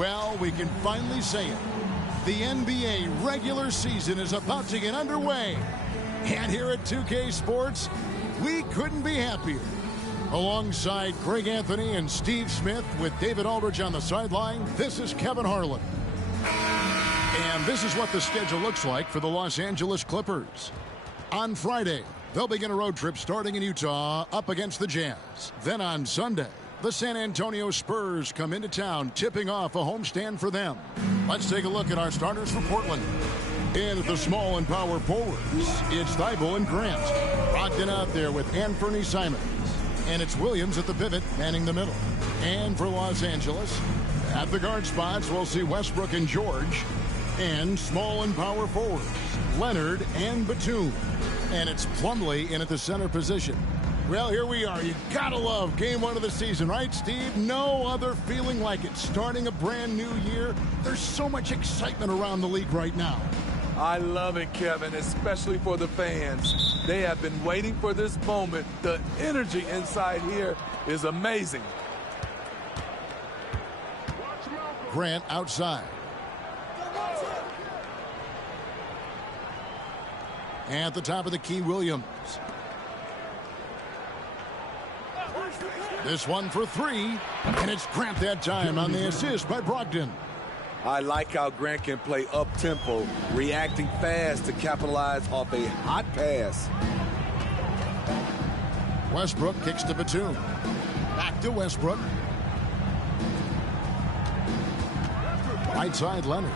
Well, we can finally say it. The NBA regular season is about to get underway. And here at 2K Sports, we couldn't be happier. Alongside Greg Anthony and Steve Smith with David Aldridge on the sideline, this is Kevin Harlan. And this is what the schedule looks like for the Los Angeles Clippers. On Friday, they'll begin a road trip starting in Utah up against the Jazz. Then on Sunday, the San Antonio Spurs come into town, tipping off a homestand for them. Let's take a look at our starters for Portland. In at the small and power forwards, it's Thibault and Grant. Brogdon out there with Anthony Simons. And it's Williams at the pivot, manning the middle. And for Los Angeles, at the guard spots, we'll see Westbrook and George. And small and power forwards, Leonard and Batum. And it's Plumlee in at the center position. Well, here we are. You gotta love game one of the season, right, Steve? No other feeling like it. Starting a brand new year, there's so much excitement around the league right now. I love it, Kevin, especially for the fans. They have been waiting for this moment. The energy inside here is amazing. Grant outside. At the top of the key, Williams. This one for three, and it's Grant that time on the assist by Brogdon. I like how Grant can play up-tempo, reacting fast to capitalize off a hot pass. Westbrook kicks to Batum. Back to Westbrook. Right side, Leonard.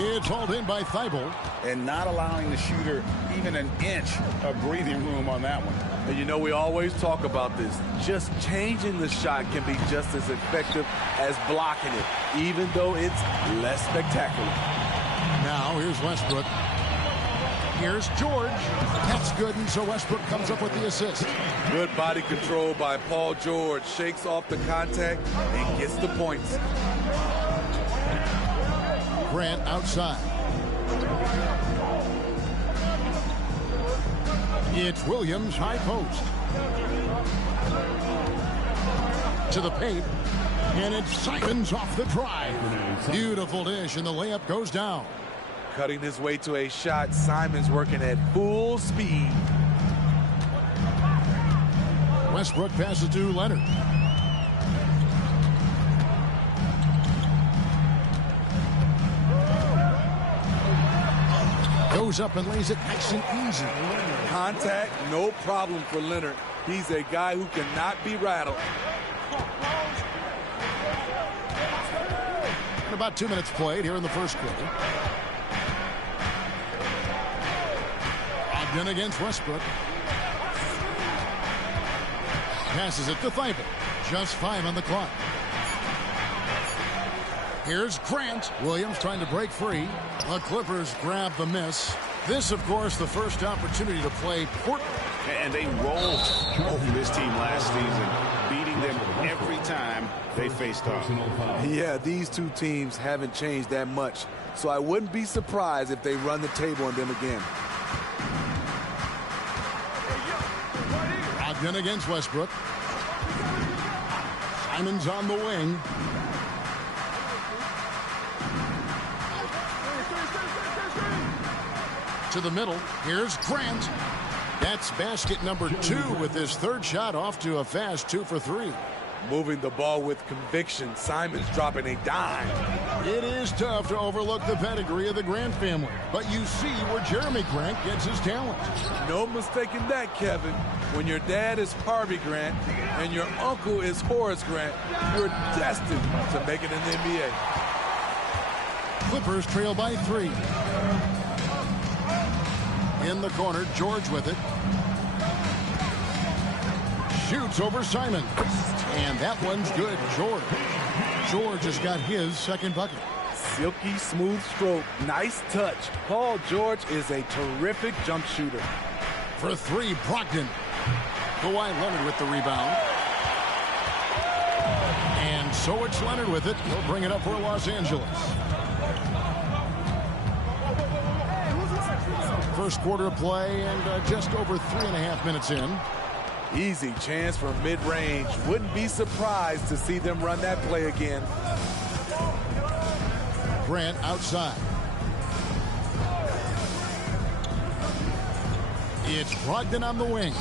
It's hauled in by Thibault. And not allowing the shooter even an inch of breathing room on that one. And you know, we always talk about this. Just changing the shot can be just as effective as blocking it, even though it's less spectacular. Now, here's Westbrook. Here's George. That's good, and so Westbrook comes up with the assist. Good body control by Paul George. Shakes off the contact and gets the points. Grant outside. It's Williams, high post. To the paint. And it's Simons off the drive. Beautiful dish, and the layup goes down. Cutting his way to a shot. Simons working at full speed. Westbrook passes to Leonard. Goes up and lays it nice and easy. Contact, no problem for Leonard. He's a guy who cannot be rattled. And about 2 minutes played here in the first quarter. Brogdon against Westbrook. Passes it to Thibault. Just 5 on the clock. Here's Grant. Williams trying to break free. The Clippers grab the miss. This, of course, the first opportunity to play Portland. And they rolled over this team last season, beating them every time they faced off. Yeah, these two teams haven't changed that much, so I wouldn't be surprised if they run the table on them again. Brogdon against Westbrook. Simons on the wing. To the middle. Here's Grant. That's basket number 2 with his third shot off to a fast 2 for 3. Moving the ball with conviction. Simons dropping a dime. It is tough to overlook the pedigree of the Grant family, but you see where Jeremy Grant gets his talent. No mistaking that, Kevin. When your dad is Harvey Grant and your uncle is Horace Grant, you're destined to make it in the NBA. Clippers trail by 3. In the corner, George with it. Shoots over Simon. And that one's good. George has got his second bucket. Silky smooth stroke. Nice touch. Paul George is a terrific jump shooter. For 3, Brogdon. Kawhi Leonard with the rebound. And so it's Leonard with it. He'll bring it up for Los Angeles. First quarter of play and just over 3.5 minutes in. Easy chance from mid-range. Wouldn't be surprised to see them run that play again. Grant outside. It's Brogdon on the wing.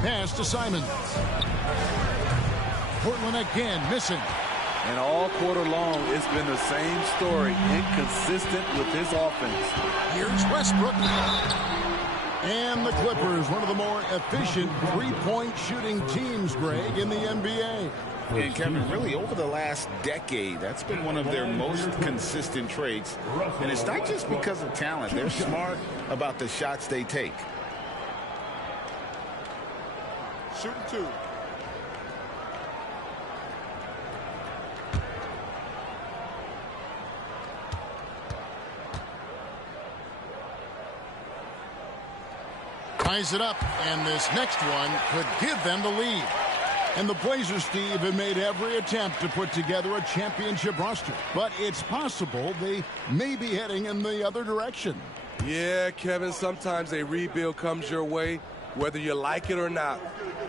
Pass to Simons. Portland again missing. And all quarter long, it's been the same story. Inconsistent with his offense. Here's Westbrook. And the Clippers, one of the more efficient three-point shooting teams, Greg, in the NBA. And Kevin, really over the last decade, that's been one of their most consistent traits. And it's not just because of talent. They're smart about the shots they take. Shooting two. Ties it up, and this next one could give them the lead. And the Blazers, Steve, have made every attempt to put together a championship roster. But it's possible they may be heading in the other direction. Yeah, Kevin, sometimes a rebuild comes your way, whether you like it or not.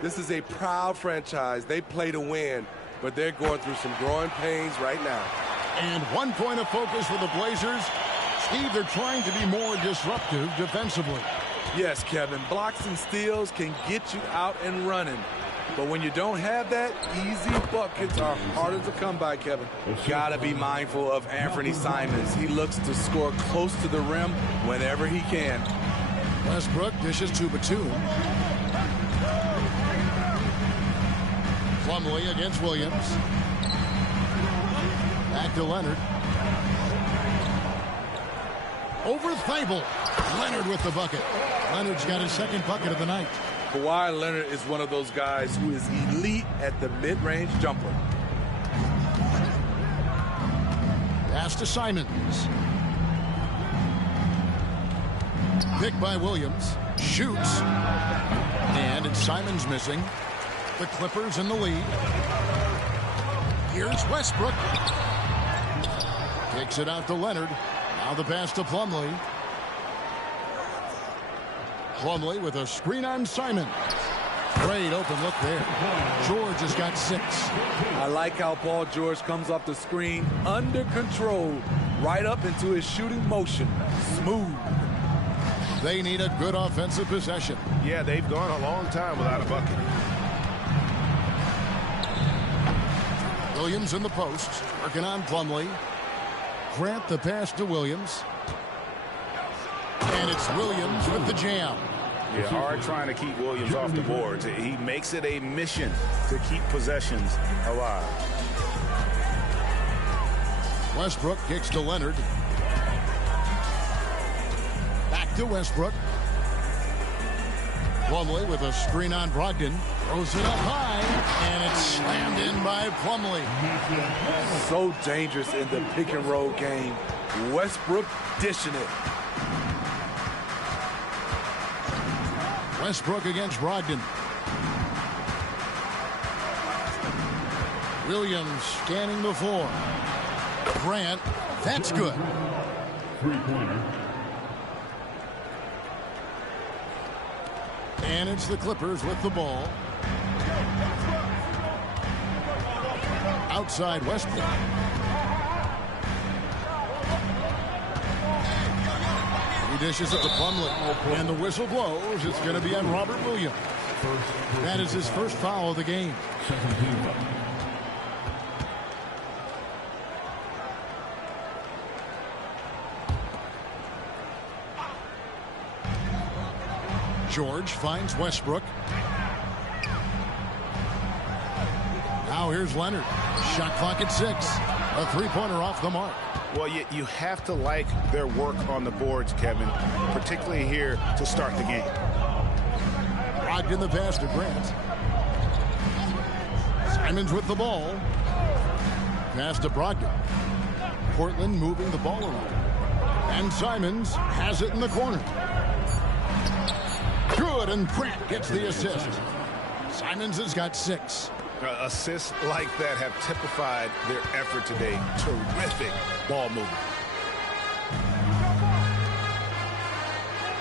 This is a proud franchise. They play to win, but they're going through some growing pains right now. And one point of focus for the Blazers, Steve, they're trying to be more disruptive defensively. Yes, Kevin, blocks and steals can get you out and running. But when you don't have that, easy buckets are harder to come by, Kevin. Gotta be mindful of Anthony Simons. He looks to score close to the rim whenever he can. Westbrook dishes to Batum. Plumlee against Williams. Back to Leonard. Over Thibault. Leonard with the bucket. Leonard's got his second bucket of the night. Kawhi Leonard is one of those guys who is elite at the mid-range jumper. Pass to Simons. Picked by Williams. Shoots. And it's Simons missing. The Clippers in the lead. Here's Westbrook. Kicks it out to Leonard. Now the pass to Plumlee. Plumlee with a screen on Simon. Great open look there. George has got 6. I like how Paul George comes off the screen under control, right up into his shooting motion. Smooth. They need a good offensive possession. Yeah, they've gone a long time without a bucket. Williams in the post, working on Plumlee. Grant the pass to Williams. And it's Williams with the jam. Yeah, hard trying to keep Williams off the boards. He makes it a mission to keep possessions alive. Westbrook kicks to Leonard. Back to Westbrook. Plumlee with a screen on Brogdon. Throws it up high, and it's slammed in by Plumlee. So dangerous in the pick and roll game. Westbrook dishing it. Westbrook against Brogdon. Williams scanning the floor. Grant, that's good. Three-pointer. And it's the Clippers with the ball. Outside Westbrook. He dishes it to Plumlee. And the whistle blows. It's going to be on Robert Williams. That is his first foul of the game. George finds Westbrook. Now here's Leonard. Shot clock at 6. A three-pointer off the mark. Well, you have to like their work on the boards, Kevin, particularly here to start the game. Brogdon the pass to Grant. Simons with the ball. Pass to Brogdon. Portland moving the ball around. And Simons has it in the corner. Good, and Grant gets the assist. Simons has got 6. Assists like that have typified their effort today. Terrific ball movement.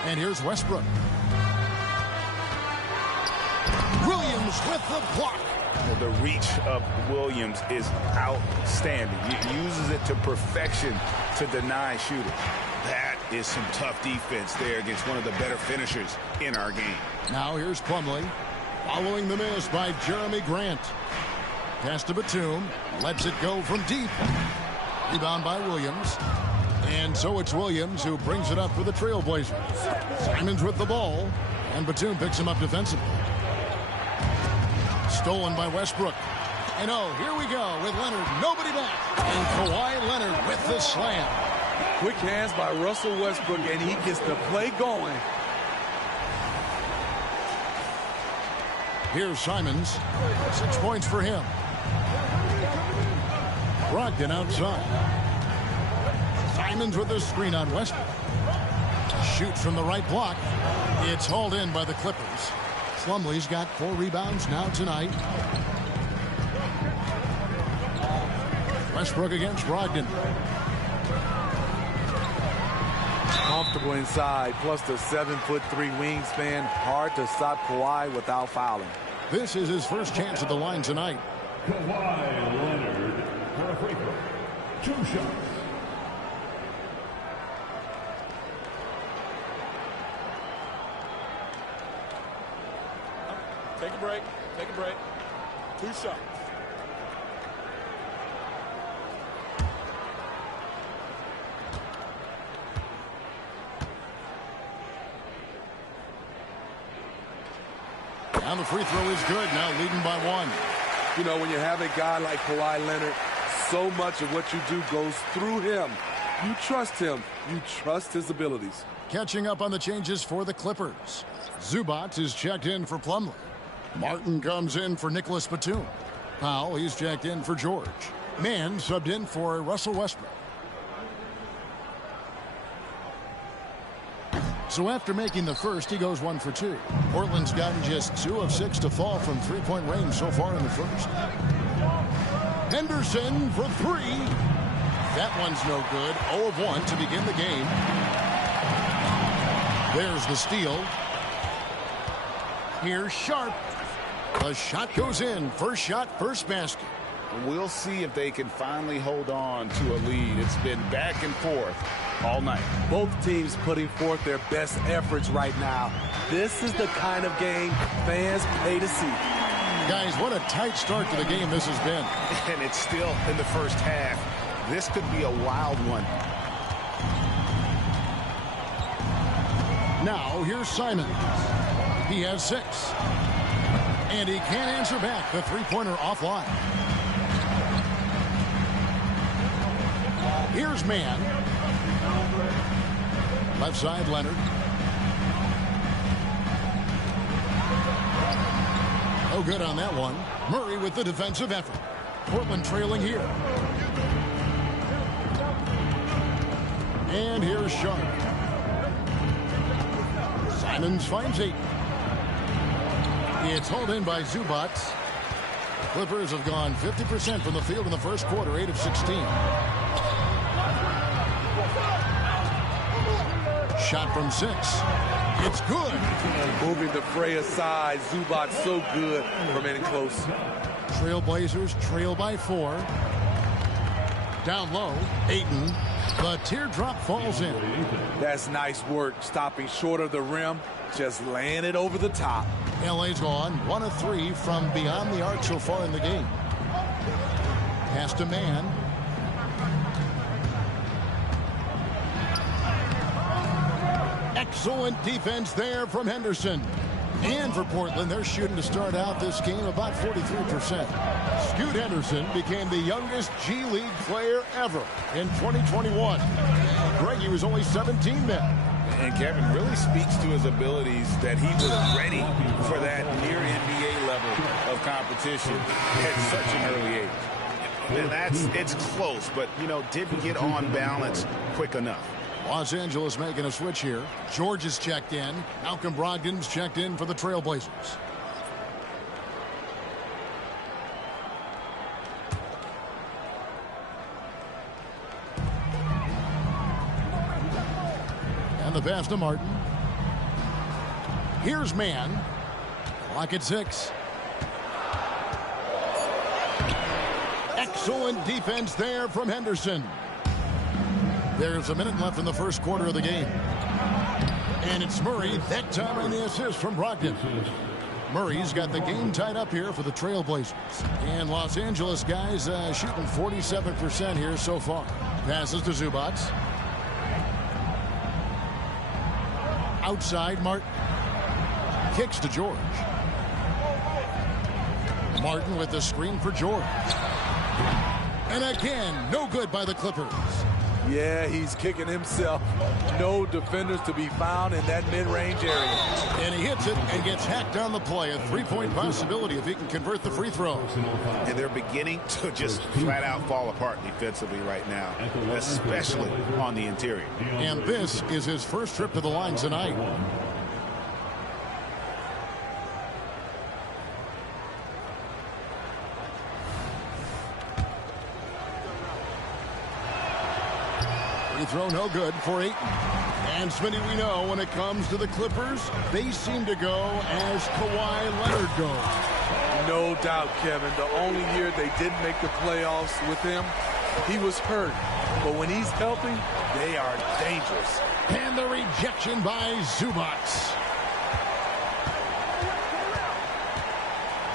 And here's Westbrook. Williams Williams with the block. The reach of Williams is outstanding. He uses it to perfection to deny shooters. That is some tough defense there against one of the better finishers in our game. Now here's Plumlee. Following the miss by Jeremy Grant. Pass to Batum. Lets it go from deep. Rebound by Williams. And so it's Williams who brings it up for the Trailblazers. Simons with the ball. And Batum picks him up defensively. Stolen by Westbrook. And oh, here we go with Leonard. Nobody back. And Kawhi Leonard with the slam. Quick hands by Russell Westbrook, and he gets the play going. Here's Simons. 6 points for him. Brogdon outside. Simons with the screen on Westbrook. Shoots from the right block. It's hauled in by the Clippers. Plumlee's got 4 rebounds now tonight. Westbrook against Brogdon. Comfortable inside, plus the 7'3" wingspan. Hard to stop Kawhi without fouling. This is his first chance at the line tonight. Kawhi Leonard for a free throw. 2 shots. Take a break. Take a break. 2 shots. And the free throw is good. Now leading by 1. You know, when you have a guy like Kawhi Leonard, so much of what you do goes through him. You trust him. You trust his abilities. Catching up on the changes for the Clippers. Zubac is checked in for Plumlee. Martin comes in for Nicholas Batum. Powell, he's checked in for George. Mann subbed in for Russell Westbrook. So after making the first, he goes 1 for 2. Portland's gotten just 2 of 6 to fall from three-point range so far in the first. Henderson for 3. That one's no good. 0 of 1 to begin the game. There's the steal. Here's Sharp. The shot goes in. First shot, first basket. We'll see if they can finally hold on to a lead. It's been back and forth all night. Both teams putting forth their best efforts right now. This is the kind of game fans pay to see. Guys, what a tight start to the game this has been. And it's still in the first half. This could be a wild one. Now, here's Simons. He has 6. And he can't answer back. The three-pointer offline. Here's Mann. Left side, Leonard. No good on that one. Murray with the defensive effort. Portland trailing here. And here's Sharp. Simons finds 8. It's hauled in by Zubac. The Clippers have gone 50% from the field in the first quarter, 8 of 16. Shot from 6. It's good. Moving the fray aside. Zubac so good remaining close. Trailblazers trail by 4. Down low, Ayton. The teardrop falls in. That's nice work. Stopping short of the rim. Just laying it over the top. LA's gone 1 of 3 from beyond the arc so far in the game. Pass to Mann. Excellent defense there from Henderson. And for Portland, they're shooting to start out this game about 43%. Scoot Henderson became the youngest G League player ever in 2021. Greggy was only 17 then. And Kevin really speaks to his abilities that he was ready for that near NBA level of competition at such an early age. And it's close, but, you know, didn't get on balance quick enough. Los Angeles making a switch here. George is checked in. Malcolm Brogdon's checked in for the Trailblazers. And the pass to Martin. Here's Mann. Clock at 6. Excellent defense there from Henderson. There's a minute left in the first quarter of the game. And it's Murray, that time on the assist from Brogdon. Murray's got the game tied up here for the Trailblazers. And Los Angeles guys shooting 47% here so far. Passes to Zubac. Outside, Martin. Kicks to George. Martin with the screen for George. And again, no good by the Clippers. Yeah, he's kicking himself. No defenders to be found in that mid-range area. And he hits it and gets hacked on the play. A three-point possibility if he can convert the free throw. And they're beginning to just flat-out fall apart defensively right now, especially on the interior. And this is his first trip to the line tonight. Free throw no good for Ayton. And Smitty, we know when it comes to the Clippers, they seem to go as Kawhi Leonard goes. No doubt, Kevin. The only year they didn't make the playoffs with him, he was hurt. But when he's healthy, they are dangerous. And the rejection by Zubac.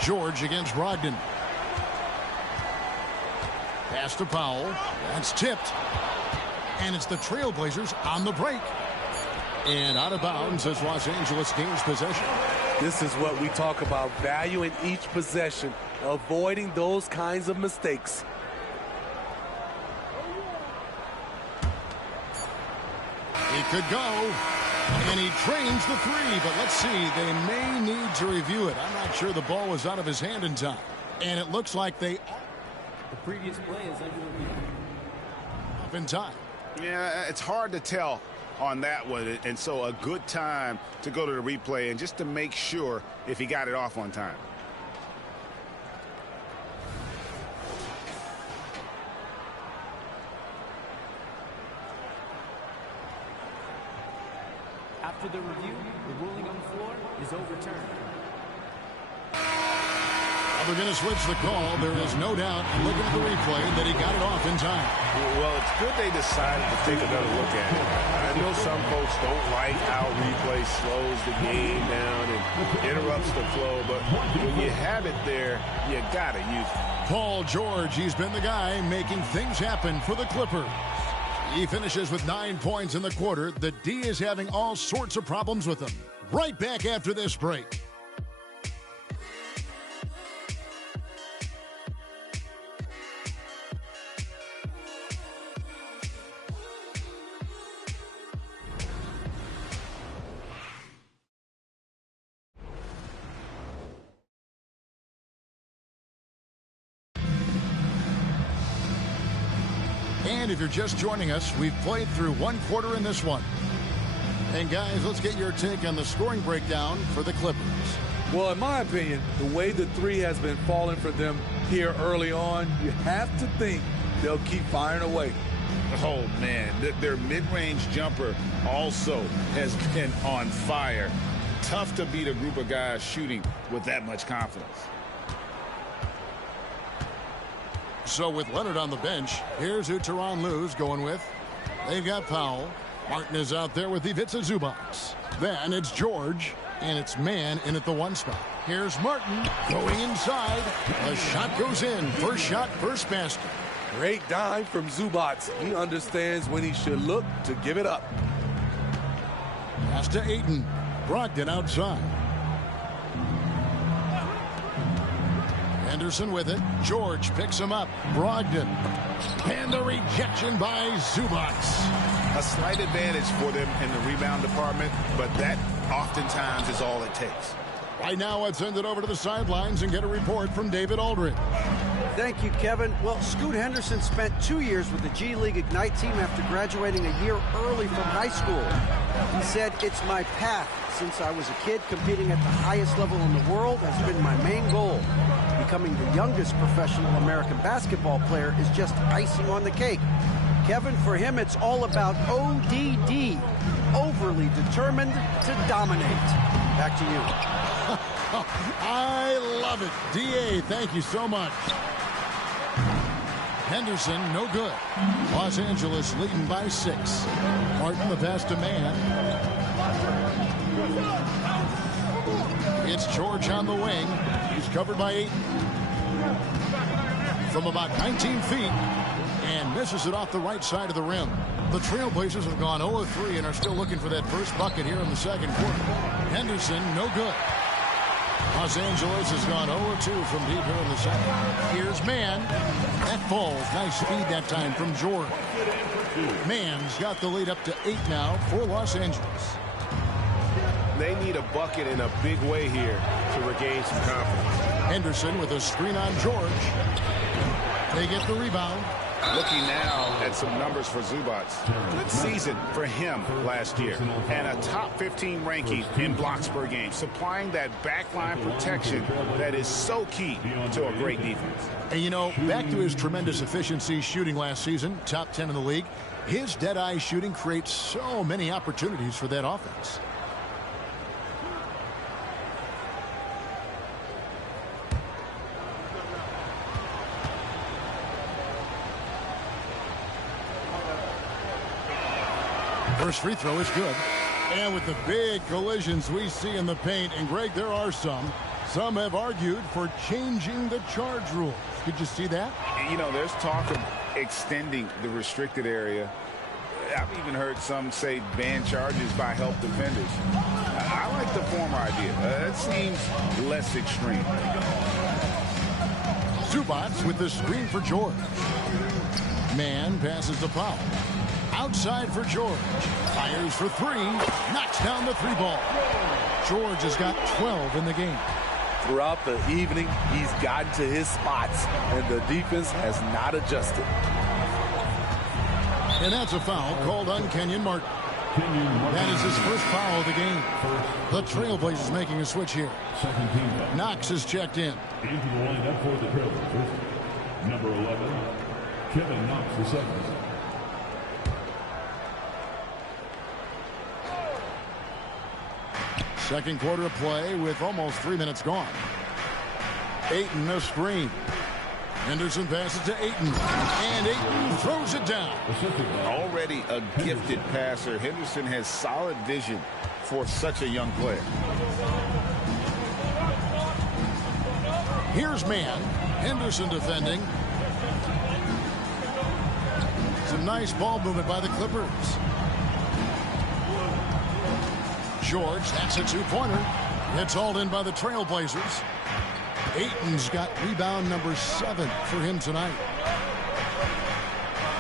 George against Brogdon. Pass to Powell. That's tipped. And it's the Trailblazers on the break. And out of bounds as Los Angeles gains possession. This is what we talk about, valuing each possession, avoiding those kinds of mistakes. It could go. And he trains the three, but let's see. They may need to review it. I'm not sure the ball was out of his hand in time. And it looks like they... The previous play is under review. Up in time. Yeah, it's hard to tell on that one, and so a good time to go to the replay and just to make sure if he got it off on time. After the review, the ruling on the floor is overturned. They're going to switch the call. There is no doubt, looking at the replay, that he got it off in time. Well, it's good they decided to take another look at it. I know some folks don't like how replay slows the game down and interrupts the flow, but when you have it there, you got to use it. Paul George, he's been the guy making things happen for the Clippers. He finishes with 9 points in the quarter. The D is having all sorts of problems with him. Right back after this break. And if you're just joining us, we've played through one quarter in this one. And guys, let's get your take on the scoring breakdown for the Clippers. Well, in my opinion, the way the three has been falling for them here early on, you have to think they'll keep firing away. Oh, man, their mid-range jumper also has been on fire. Tough to beat a group of guys shooting with that much confidence. So with Leonard on the bench, here's who Tyronn Lue's going with. They've got Powell. Martin is out there with Ivica Zubac. Then it's George, and it's man in at the one spot. Here's Martin going inside. A shot goes in. First shot, first basket. Great dive from Zubac. He understands when he should look to give it up. Pass to Ayton. Brogdon outside. Henderson with it. George picks him up. Brogdon. And the rejection by Zubac. A slight advantage for them in the rebound department, but that oftentimes is all it takes. Right now, let's send it over to the sidelines and get a report from David Aldridge. Thank you, Kevin. Well, Scoot Henderson spent 2 years with the G League Ignite team after graduating a year early from high school. He said, "It's my path. Since I was a kid, competing at the highest level in the world has been my main goal. Becoming the youngest professional American basketball player is just icing on the cake." Kevin, for him, it's all about ODD, overly determined to dominate. Back to you. I love it. D.A., thank you so much. Henderson, no good. Los Angeles leading by 6. Martin, the pass to man. It's George on the wing. He's covered by 8. From about 19 feet. And misses it off the right side of the rim. The Trailblazers have gone 0-3 and are still looking for that first bucket here in the second quarter. Henderson, no good. Los Angeles has gone 0-2 from deep here in the second. Here's Mann. That falls. Nice speed that time from George. Mann's got the lead up to 8 now for Los Angeles. They need a bucket in a big way here to regain some confidence. Henderson with a screen on George. They get the rebound. Looking now at some numbers for Zubac. Good season for him last year. And a top 15 ranking in blocks per game. Supplying that backline protection that is so key to a great defense. And, you know, back to his tremendous efficiency shooting last season, top 10 in the league, his dead-eye shooting creates so many opportunities for that offense. First free throw is good. And with the big collisions we see in the paint, and Greg, there are some have argued for changing the charge rules. Did you see that? You know, there's talk of extending the restricted area. I've even heard some say ban charges by help defenders. I like the former idea. That seems less extreme. Zubac with the screen for George. Mann passes the foul. Outside for George. Fires for 3. Knocks down the 3 ball. George has got 12 in the game. Throughout the evening, he's gotten to his spots, and the defense has not adjusted. And that's a foul called on Kenyon Martin. That is his first foul of the game. The Trailblazers making a switch here. Knox is checked in. Into the lineup for the Trailblazers. Number 11, Kevin Knox II. Second quarter of play with almost 3 minutes gone. Ayton a screen. Henderson passes to Ayton. And Ayton throws it down. Already a gifted passer. Henderson has solid vision for such a young player. Here's Mann. Henderson defending. Some nice ball movement by the Clippers. George, that's a 2-pointer. It's hauled in by the Trailblazers. Ayton's got rebound number 7 for him tonight.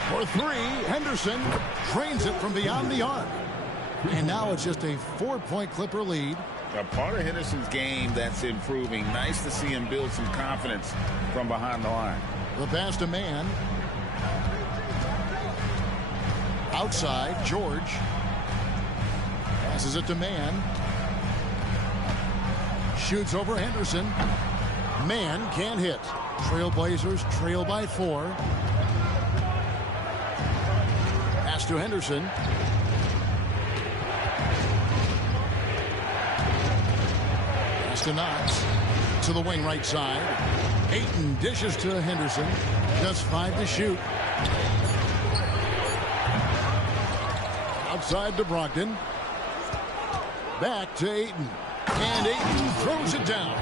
For 3, Henderson drains it from beyond the arc. And now it's just a 4-point Clipper lead. A part of Henderson's game that's improving. Nice to see him build some confidence from behind the line. The pass to Mann. Outside, George. Passes it to Mann. Shoots over Henderson. Mann can't hit. Trailblazers trail by 4. Pass to Henderson. Pass to Knox. To the wing right side. Ayton dishes to Henderson. Just 5 to shoot. Outside to Brogdon. Back to Ayton. And Ayton throws it down.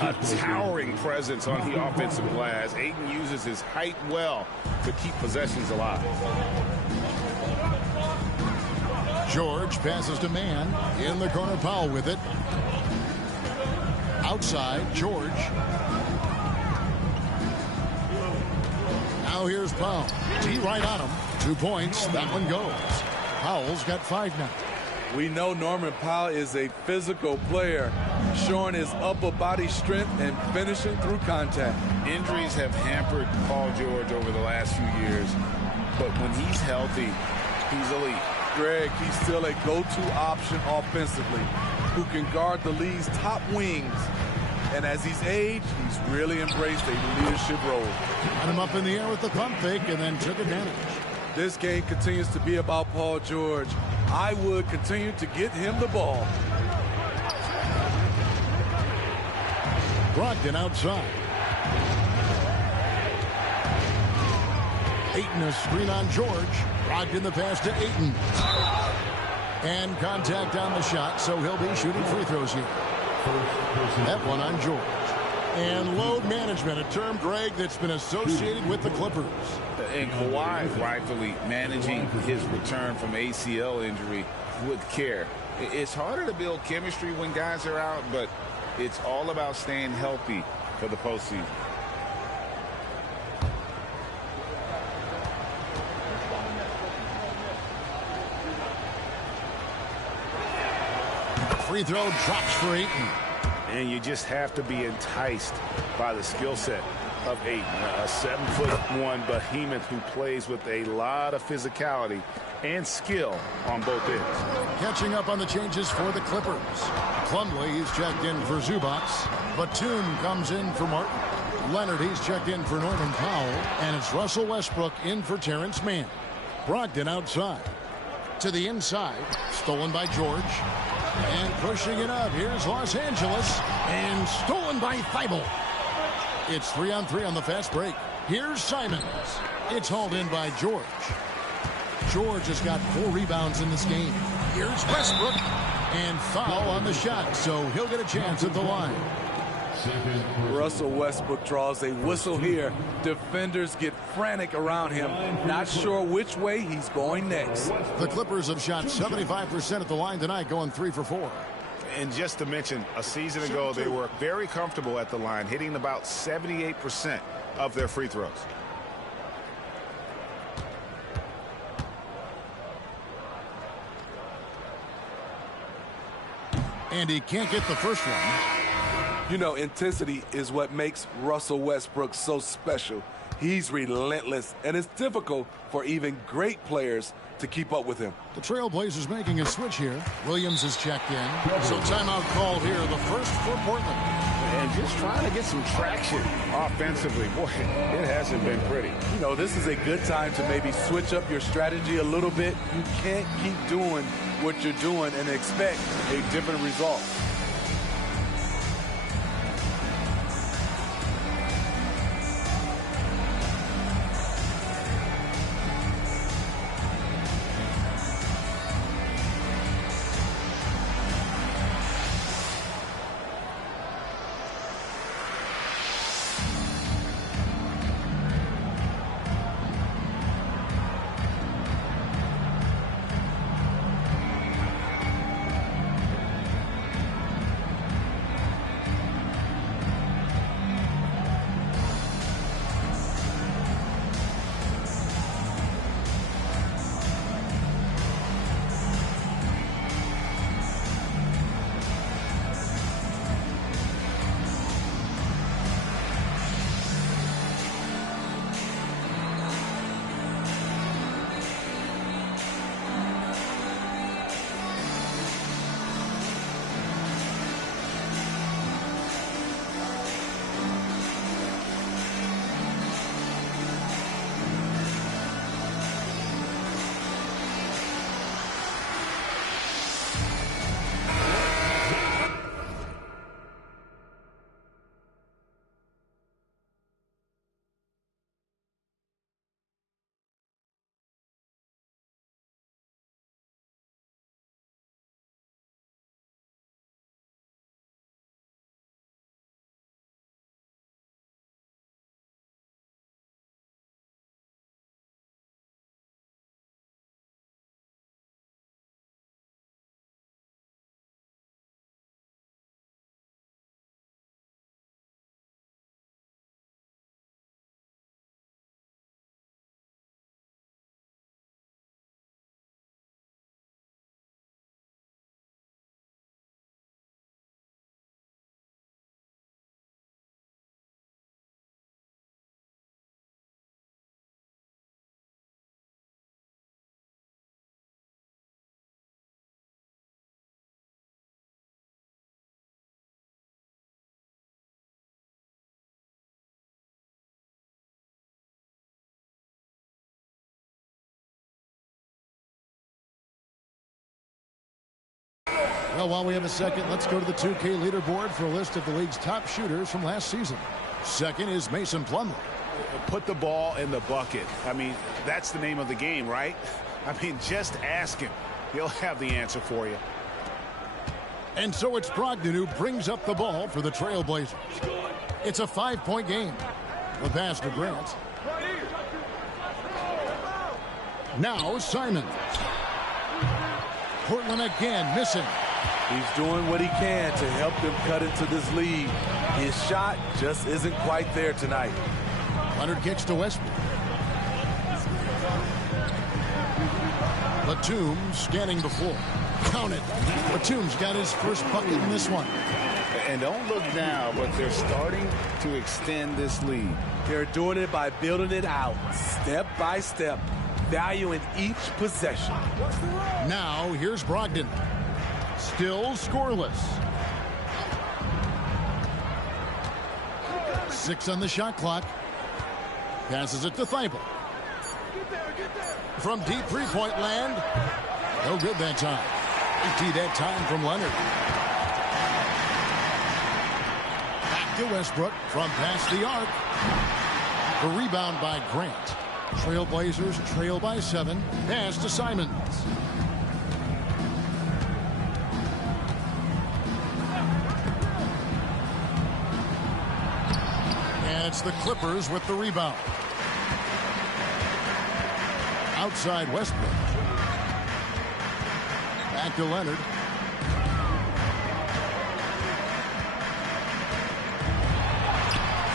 A towering presence on the offensive glass. Ayton uses his height well to keep possessions alive. George passes to Mann. In the corner, Powell with it. Outside, George. Now here's Powell. T right on him. 2 points. That one goes. Powell's got 5 now. We know Norman Powell is a physical player, showing his upper body strength and finishing through contact. Injuries have hampered Paul George over the last few years, but when he's healthy, he's elite. Greg, he's still a go-to option offensively, who can guard the league's top wings. And as he's aged, he's really embraced a leadership role. Got him up in the air with the pump fake and then took advantage. This game continues to be about Paul George. I would continue to get him the ball. Brogdon outside. Ayton a screen on George. Brogdon the pass to Ayton. And contact on the shot, so he'll be shooting free throws here. That one on George. And load management, a term, Greg, that's been associated with the Clippers. And Kawhi rightfully managing his return from ACL injury with care. It's harder to build chemistry when guys are out, but it's all about staying healthy for the postseason. Free throw drops for Ayton. And you just have to be enticed by the skill set of Ayton, a 7'1" behemoth who plays with a lot of physicality and skill on both ends. Catching up on the changes for the Clippers. Plumlee, he's checked in for Zubac. Batum comes in for Martin. Leonard, he's checked in for Norman Powell. And it's Russell Westbrook in for Terrence Mann. Brogdon outside. To the inside. Stolen by George. And pushing it up. Here's Los Angeles. And stolen by Thibault. It's 3-on-3 on the fast break. Here's Simons. It's hauled in by George. George has got 4 rebounds in this game. Here's Westbrook. And foul on the shot, so he'll get a chance at the line. Russell Westbrook draws a whistle here. Defenders get frantic around him, not sure which way he's going next. The Clippers have shot 75% at the line tonight, going 3 for 4. And just to mention, a season ago, they were very comfortable at the line, hitting about 78% of their free throws. And he can't get the first one. You know, intensity is what makes Russell Westbrook so special. He's relentless, and it's difficult for even great players to keep up with him. The Trailblazers making a switch here. Williams is checked in. So timeout called here, the first for Portland. And just trying to get some traction offensively. Boy, it hasn't been pretty. You know, this is a good time to maybe switch up your strategy a little bit. You can't keep doing what you're doing and expect a different result. Well, while we have a second, let's go to the 2K leaderboard for a list of the league's top shooters from last season. Second is Mason Plumlee. Put the ball in the bucket. I mean, that's the name of the game, right? I mean, just ask him. He'll have the answer for you. And so it's Brogdon who brings up the ball for the Trailblazers. It's a 5-point game. The pass to Grant. Now Simon. Portland again missing. He's doing what he can to help them cut into this lead. His shot just isn't quite there tonight. Leonard kicks to Westbrook. Batum scanning the floor. Count it. Batum's got his first bucket in this one. And don't look now, but they're starting to extend this lead. They're doing it by building it out, step by step, valuing each possession. Now here's Brogdon. Still scoreless. 6 on the shot clock. Passes it to Thibault. From deep three-point land. No good that time. Empty that time from Leonard. Back to Westbrook from past the arc. The rebound by Grant. Trailblazers trail by 7. Pass to Simons. And it's the Clippers with the rebound. Outside Westbrook. Back to Leonard.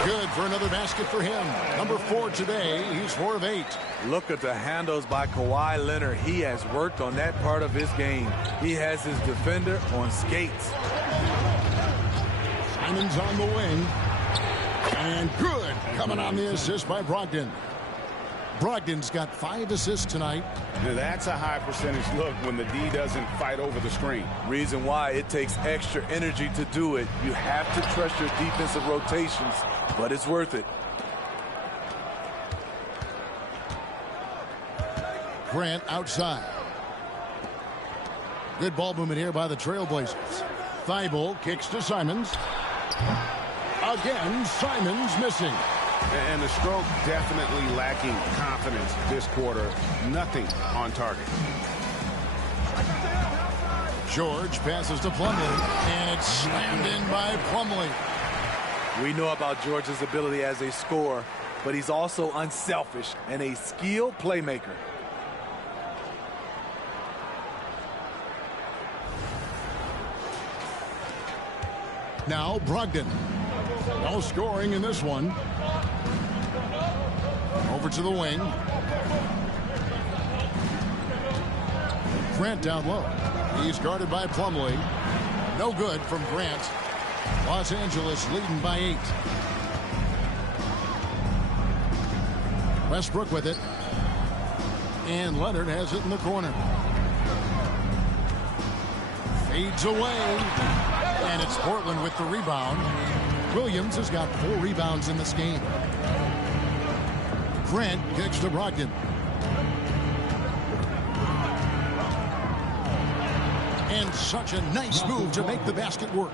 Good for another basket for him. Number 4 today. He's 4 of 8. Look at the handles by Kawhi Leonard. He has worked on that part of his game. He has his defender on skates. Simons on the wing. And good. Coming on the assist by Brogdon. Brogdon's got 5 assists tonight. Now that's a high percentage look when the D doesn't fight over the screen. Reason why it takes extra energy to do it. You have to trust your defensive rotations, but it's worth it. Grant outside. Good ball movement here by the Trailblazers. Thibault kicks to Simons. Again, Simons missing. And the stroke definitely lacking confidence this quarter. Nothing on target. George passes to Plumlee, and it's slammed in by Plumlee. We know about George's ability as a scorer, but he's also unselfish and a skilled playmaker. Now Brogdon. No scoring in this one. Over to the wing. Grant down low. He's guarded by Plumlee. No good from Grant. Los Angeles leading by 8. Westbrook with it. And Leonard has it in the corner. Fades away. And it's Portland with the rebound. Williams has got 4 rebounds in this game. Grant kicks to Brogdon. And such a nice move to make the basket work.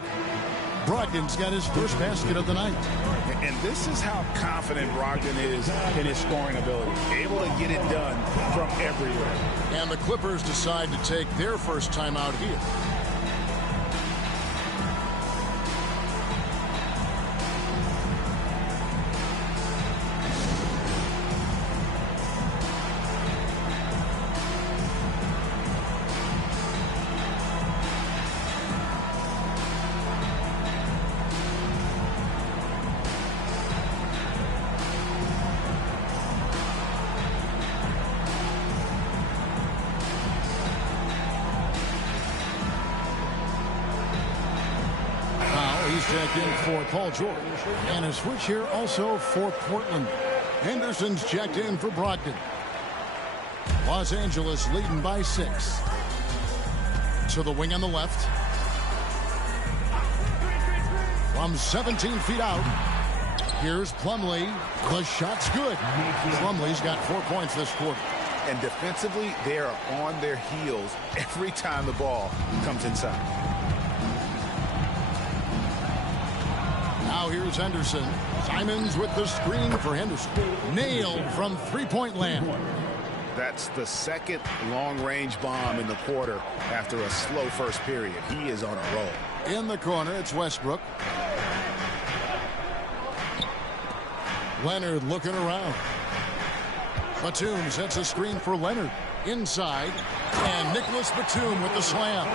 Brogdon's got his first basket of the night. And this is how confident Brogdon is in his scoring ability. Able to get it done from everywhere. And the Clippers decide to take their first timeout here. Checked in for Paul George. And a switch here also for Portland. Henderson's checked in for Brogdon. Los Angeles leading by 6. To the wing on the left. From 17 feet out. Here's Plumlee. The shot's good. Plumlee's got 4 points this quarter. And defensively, they are on their heels every time the ball comes inside. Now here's Henderson. Simons with the screen for Henderson. Nailed from three-point land. That's the second long-range bomb in the quarter after a slow first period. He is on a roll. In the corner, it's Westbrook. Leonard looking around. Batum sets a screen for Leonard. Inside. And Nicholas Batum with the slam.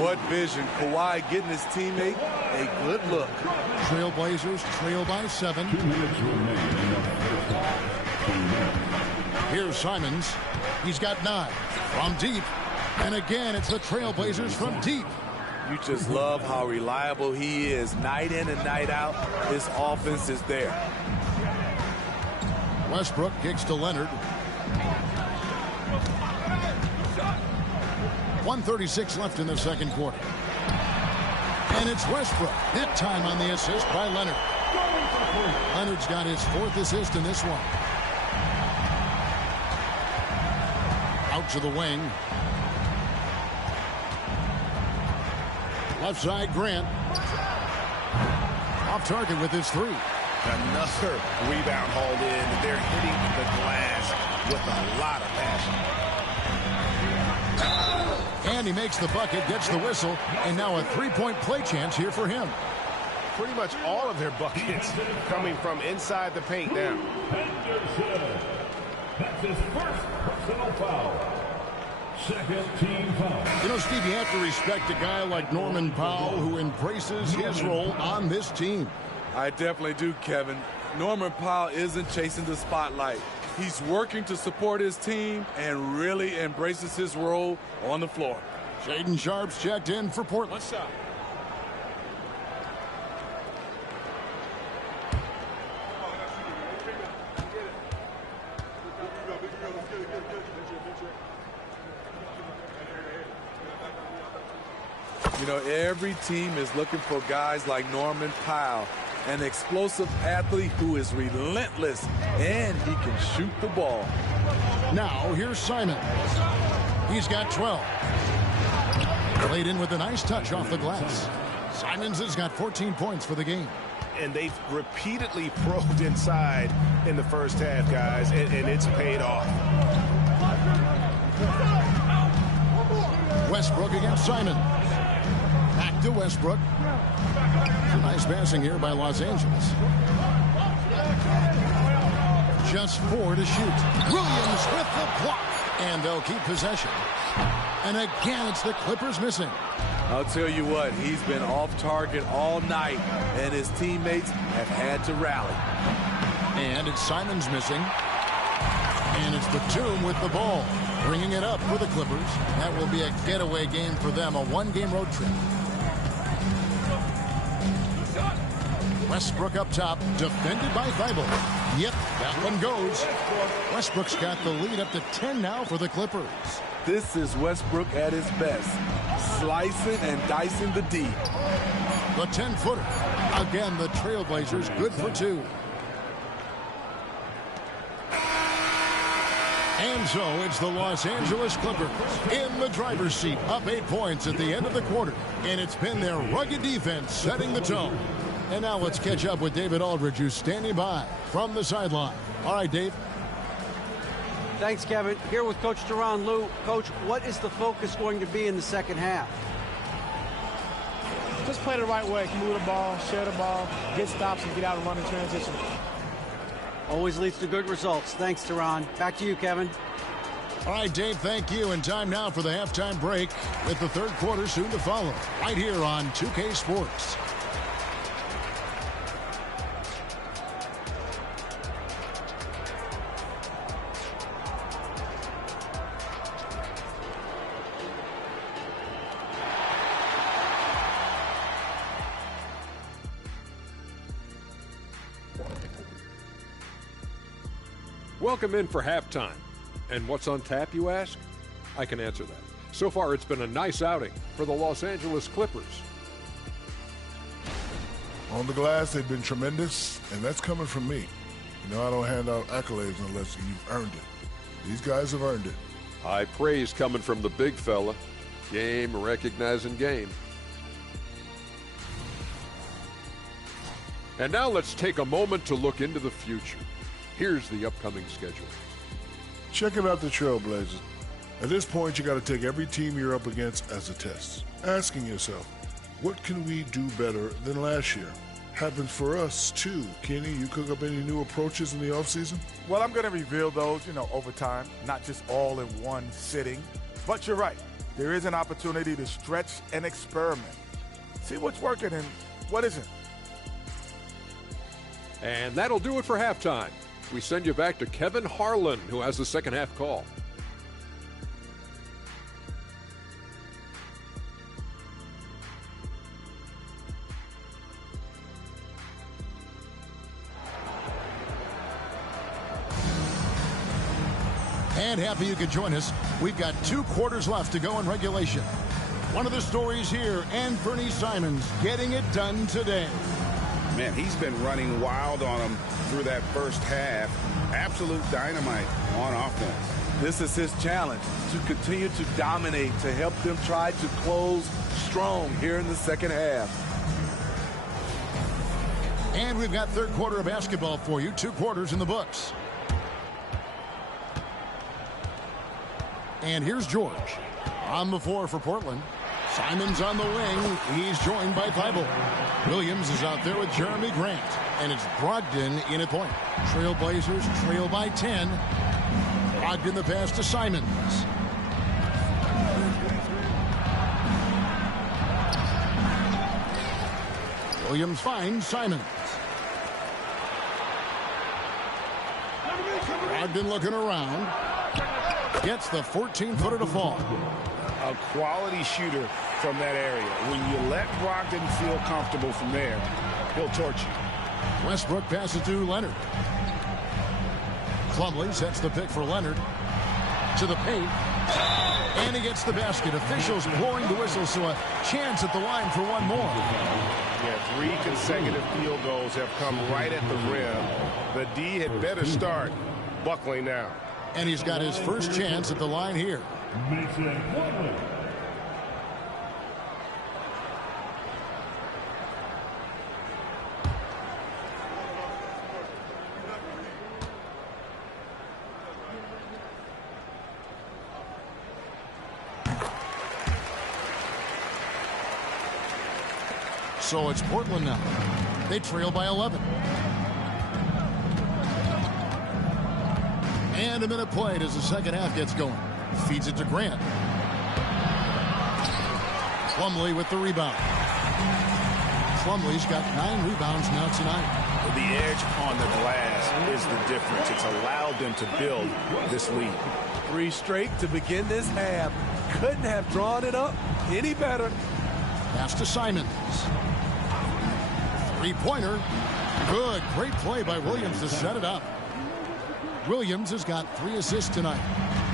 What vision. Kawhi getting his teammate a good look. Trailblazers trail by 7. 2 minutes remaining in the first half. Here's Simons. He's got 9. From deep. And again, it's the Trailblazers from deep. You just love how reliable he is. Night in and night out, his offense is there. Westbrook kicks to Leonard. 1:36 left in the second quarter. And it's Westbrook. That time on the assist by Leonard. Leonard's got his 4th assist in this one. Out to the wing. Left side, Grant. Off target with his 3. Another rebound hauled in. They're hitting the glass with a lot of passion. And he makes the bucket, gets the whistle, and now a 3-point play chance here for him. Pretty much all of their buckets coming from inside the paint now. Henderson. That's his first personal foul. Second team foul. You know, Steve, you have to respect a guy like Norman Powell who embraces his role on this team. I definitely do, Kevin. Norman Powell isn't chasing the spotlight. He's working to support his team and really embraces his role on the floor. Shaden Sharp's checked in for Portland. One shot. You know, every team is looking for guys like Norman Powell, an explosive athlete who is relentless, and he can shoot the ball. Now, here's Simon. He's got 12. Played in with a nice touch off the glass. Simons has got 14 points for the game. And they've repeatedly probed inside in the first half, guys, and it's paid off. Westbrook against Simon. Back to Westbrook. Nice passing here by Los Angeles. Just 4 to shoot. Williams with the block. And they'll keep possession. And again, it's the Clippers missing. I'll tell you what, he's been off target all night, and his teammates have had to rally. And it's Simons missing. And it's Batum with the ball. Bringing it up for the Clippers. That will be a getaway game for them, a 1-game road trip. Westbrook up top, defended by Thibault. Yep, that one goes. Westbrook's got the lead up to 10 now for the Clippers. This is Westbrook at his best, slicing and dicing the D. The 10-footer. Again, the Trailblazers good for 2. And so it's the Los Angeles Clippers in the driver's seat, up 8 points at the end of the quarter. And it's been their rugged defense setting the tone. And now let's catch up with David Aldridge, who's standing by from the sideline. All right, Dave. Thanks, Kevin. Here with Coach Teron Lue. Coach, what is the focus going to be in the second half? Just play the right way. Move the ball, share the ball, get stops, and get out and run in transition. Always leads to good results. Thanks, Teron. Back to you, Kevin. All right, Dave, thank you. And time now for the halftime break with the third quarter soon to follow. Right here on 2K Sports. Welcome in for halftime. And what's on tap, you ask? I can answer that. So far, it's been a nice outing for the Los Angeles Clippers. On the glass, they've been tremendous, and that's coming from me. You know, I don't hand out accolades unless you've earned it. These guys have earned it. High praise coming from the big fella. Game recognizing game. And now let's take a moment to look into the future. Here's the upcoming schedule. Checking out the Trailblazers. At this point, you got to take every team you're up against as a test. Asking yourself, what can we do better than last year? Happens for us, too. Kenny, you cook up any new approaches in the offseason? Well, I'm going to reveal those, over time, not just all in one sitting. But you're right. There is an opportunity to stretch and experiment. See what's working and what isn't. And that'll do it for halftime. We send you back to Kevin Harlan, who has the second half call. And happy you could join us. We've got 2 quarters left to go in regulation. One of the stories here, Anfernee Simons getting it done today. Man, he's been running wild on him through that first half. Absolute dynamite on offense. This is his challenge, to continue to dominate, to help them try to close strong here in the second half. And we've got third quarter of basketball for you. 2 quarters in the books. And here's George on the floor for Portland. Simons on the wing. He's joined by Thibault. Williams is out there with Jeremy Grant. And it's Brogdon in at point. Trailblazers trail by 10. Brogdon the pass to Simons. Williams finds Simons. Brogdon looking around. Gets the 14-footer to fall. A quality shooter from that area. When you let Brogdon feel comfortable from there, he'll torch you. Westbrook passes to Leonard. Plumlee sets the pick for Leonard. To the paint. And he gets the basket. Officials blowing the whistle, so a chance at the line for one more. Yeah, 3 consecutive field goals have come right at the rim. The D had better start buckling now. And he's got his first chance at the line here. So it's Portland now. They trail by 11. And a minute played as the second half gets going. Feeds it to Grant. Plumlee with the rebound. Plumlee's got 9 rebounds now tonight. The edge on the glass is the difference. It's allowed them to build this lead. 3 straight to begin this half. Couldn't have drawn it up any better. Pass to Simons. 3-pointer. Good. Great play by Williams to set it up. Williams has got 3 assists tonight.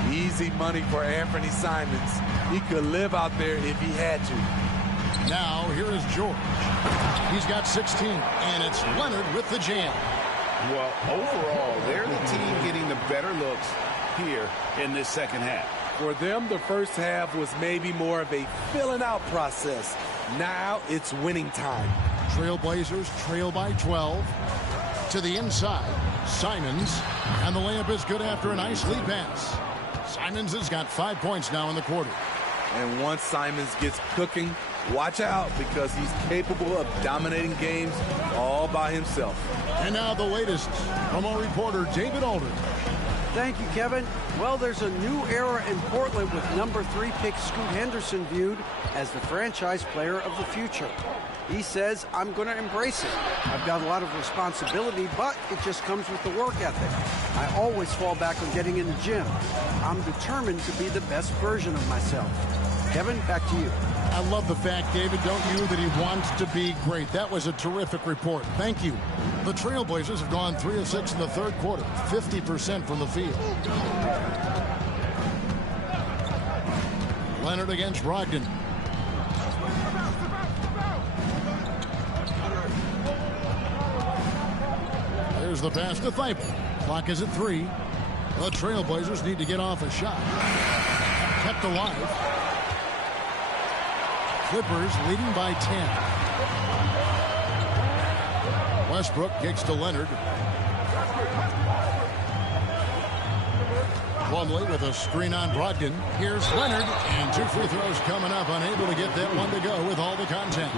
Easy money for Anfernee Simons. He could live out there if he had to. Now, here is George. He's got 16, and it's Leonard with the jam. Well, overall, they're the team getting the better looks here in this second half. For them, the first half was maybe more of a filling out process. Now it's winning time. Trailblazers trail by 12. To the inside, Simons, and the layup is good after a nice lead pass. Simons has got 5 points now in the quarter. And once Simons gets cooking, watch out, because he's capable of dominating games all by himself. And now the latest from our reporter, David Alder. Thank you, Kevin. Well, there's a new era in Portland with number 3 pick Scoot Henderson viewed as the franchise player of the future. He says, I'm going to embrace it. I've got a lot of responsibility, but it just comes with the work ethic. I always fall back on getting in the gym. I'm determined to be the best version of myself. Kevin, back to you. I love the fact, David, don't you, that he wants to be great. That was a terrific report. Thank you. The Trailblazers have gone 3 of 6 in the third quarter, 50% from the field. Leonard against Brogdon. There's the pass to Thibault. Clock is at 3. The Trailblazers need to get off a shot. Kept alive. Clippers leading by 10. Westbrook kicks to Leonard. Plumlee with a screen on Brogdon. Here's Leonard, and 2 free throws coming up, unable to get that one to go with all the contact.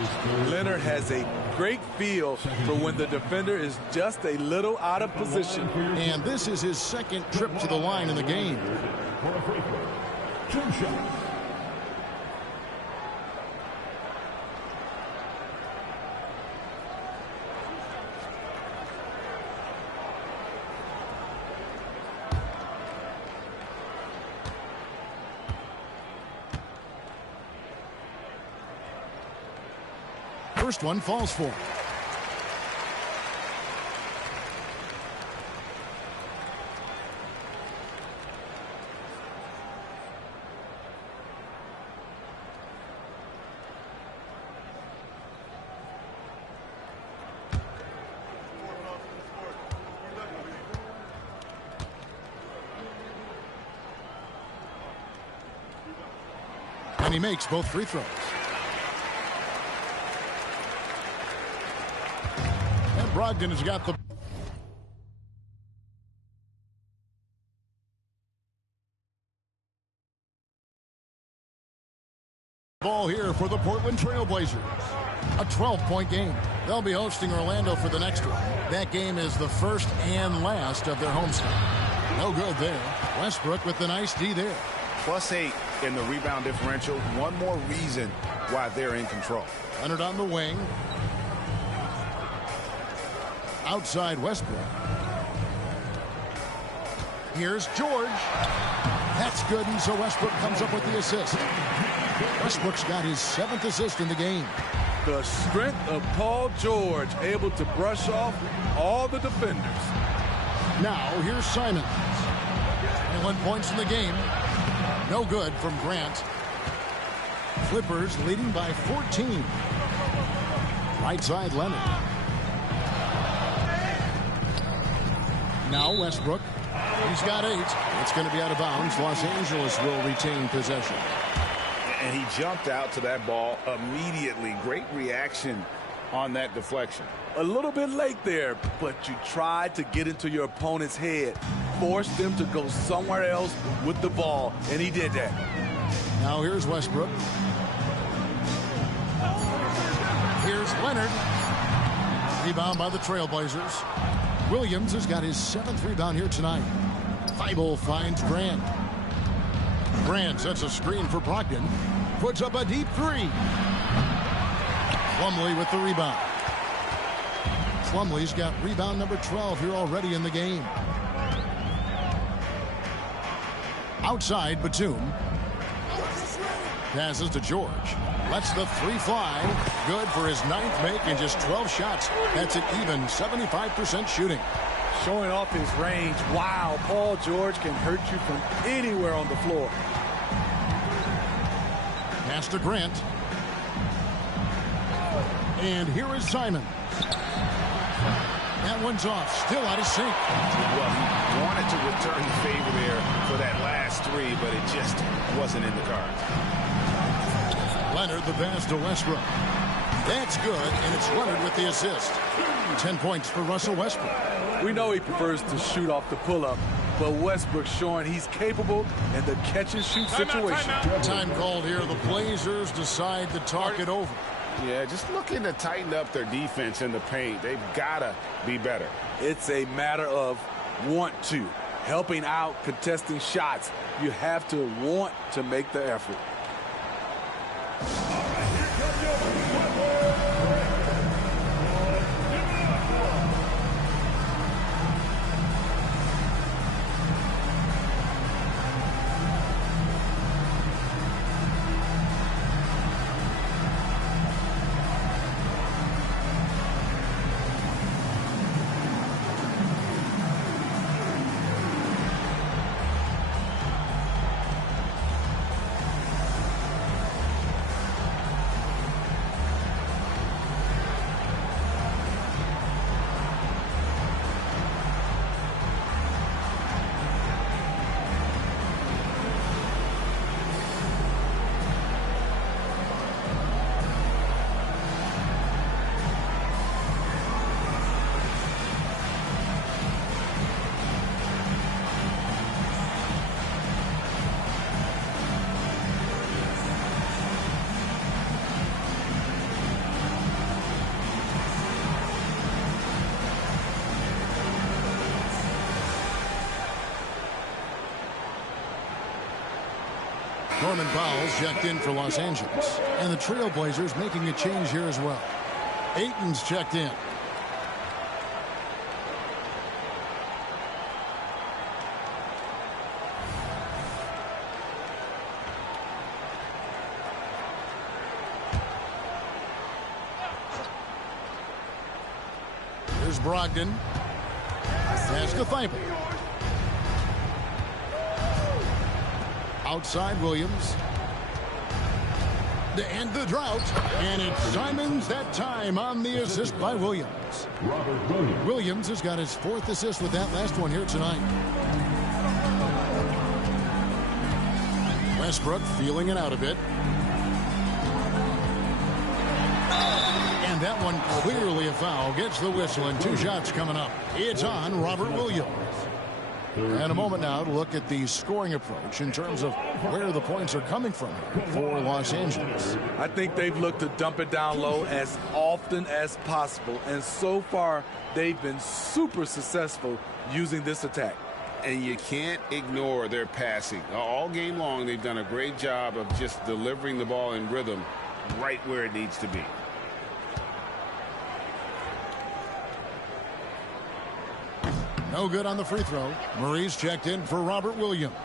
Leonard has a great feel for when the defender is just a little out of position. And this is his second trip to the line in the game. For a free throw. 2 shots. First one falls for. And he makes both free throws. Brogdon has got the ball here for the Portland Trailblazers. A 12-point game. They'll be hosting Orlando for the next one. That game is the first and last of their homestand. No good there. Westbrook with the nice D there. +8 in the rebound differential. One more reason why they're in control. Leonard on the wing. Outside Westbrook. Here's George. That's good, and so Westbrook comes up with the assist. Westbrook's got his 7th assist in the game. The strength of Paul George, able to brush off all the defenders. Now here's Simons. 21 points in the game. No good from Grant. Clippers leading by 14. Right side Leonard. Now Westbrook. He's got 8. It's going to be out of bounds. Los Angeles will retain possession. And he jumped out to that ball immediately. Great reaction on that deflection. A little bit late there, but you tried to get into your opponent's head. Forced them to go somewhere else with the ball, and he did that. Now here's Westbrook. Here's Leonard. Rebound by the Trailblazers. Williams has got his 7th rebound here tonight. Thibault finds Grant. Grant sets a screen for Brogdon. Puts up a deep 3. Plumlee with the rebound. Plumlee's got rebound number 12 here already in the game. Outside Batum. Passes to George. Lets the 3 fly. Good for his 9th make in just 12 shots. That's an even 75% shooting. Showing off his range. Wow, Paul George can hurt you from anywhere on the floor. Pass to Grant. And here is Simon. That one's off. Still out of sync. Well, he wanted to return the favor there for that last 3, but it just wasn't in the cards. Leonard the pass to Westbrook. That's good, and it's Leonard with the assist. 10 points for Russell Westbrook. We know he prefers to shoot off the pull-up, but Westbrook's showing he's capable in the catch-and-shoot situation. Time called here. The Blazers decide to talk it over. Yeah, just looking to tighten up their defense in the paint. They've got to be better. It's a matter of want to. Helping out, contesting shots. You have to want to make the effort. Norman Powell's checked in for Los Angeles. And the Trailblazers making a change here as well. Ayton's checked in. Here's Brogdon. Pass to Thibault. Outside Williams. To end the drought. And it's Simons that time on the assist by Williams. Williams has got his 4th assist with that last one here tonight. Westbrook feeling it out a bit. And that one clearly a foul. Gets the whistle and 2 shots coming up. It's on Robert Williams. And a moment now to look at the scoring approach in terms of where the points are coming from for Los Angeles. I think they've looked to dump it down low as often as possible. And so far, they've been super successful using this attack. And you can't ignore their passing. All game long, they've done a great job of just delivering the ball in rhythm right where it needs to be. No good on the free throw. Murray's checked in for Robert Williams.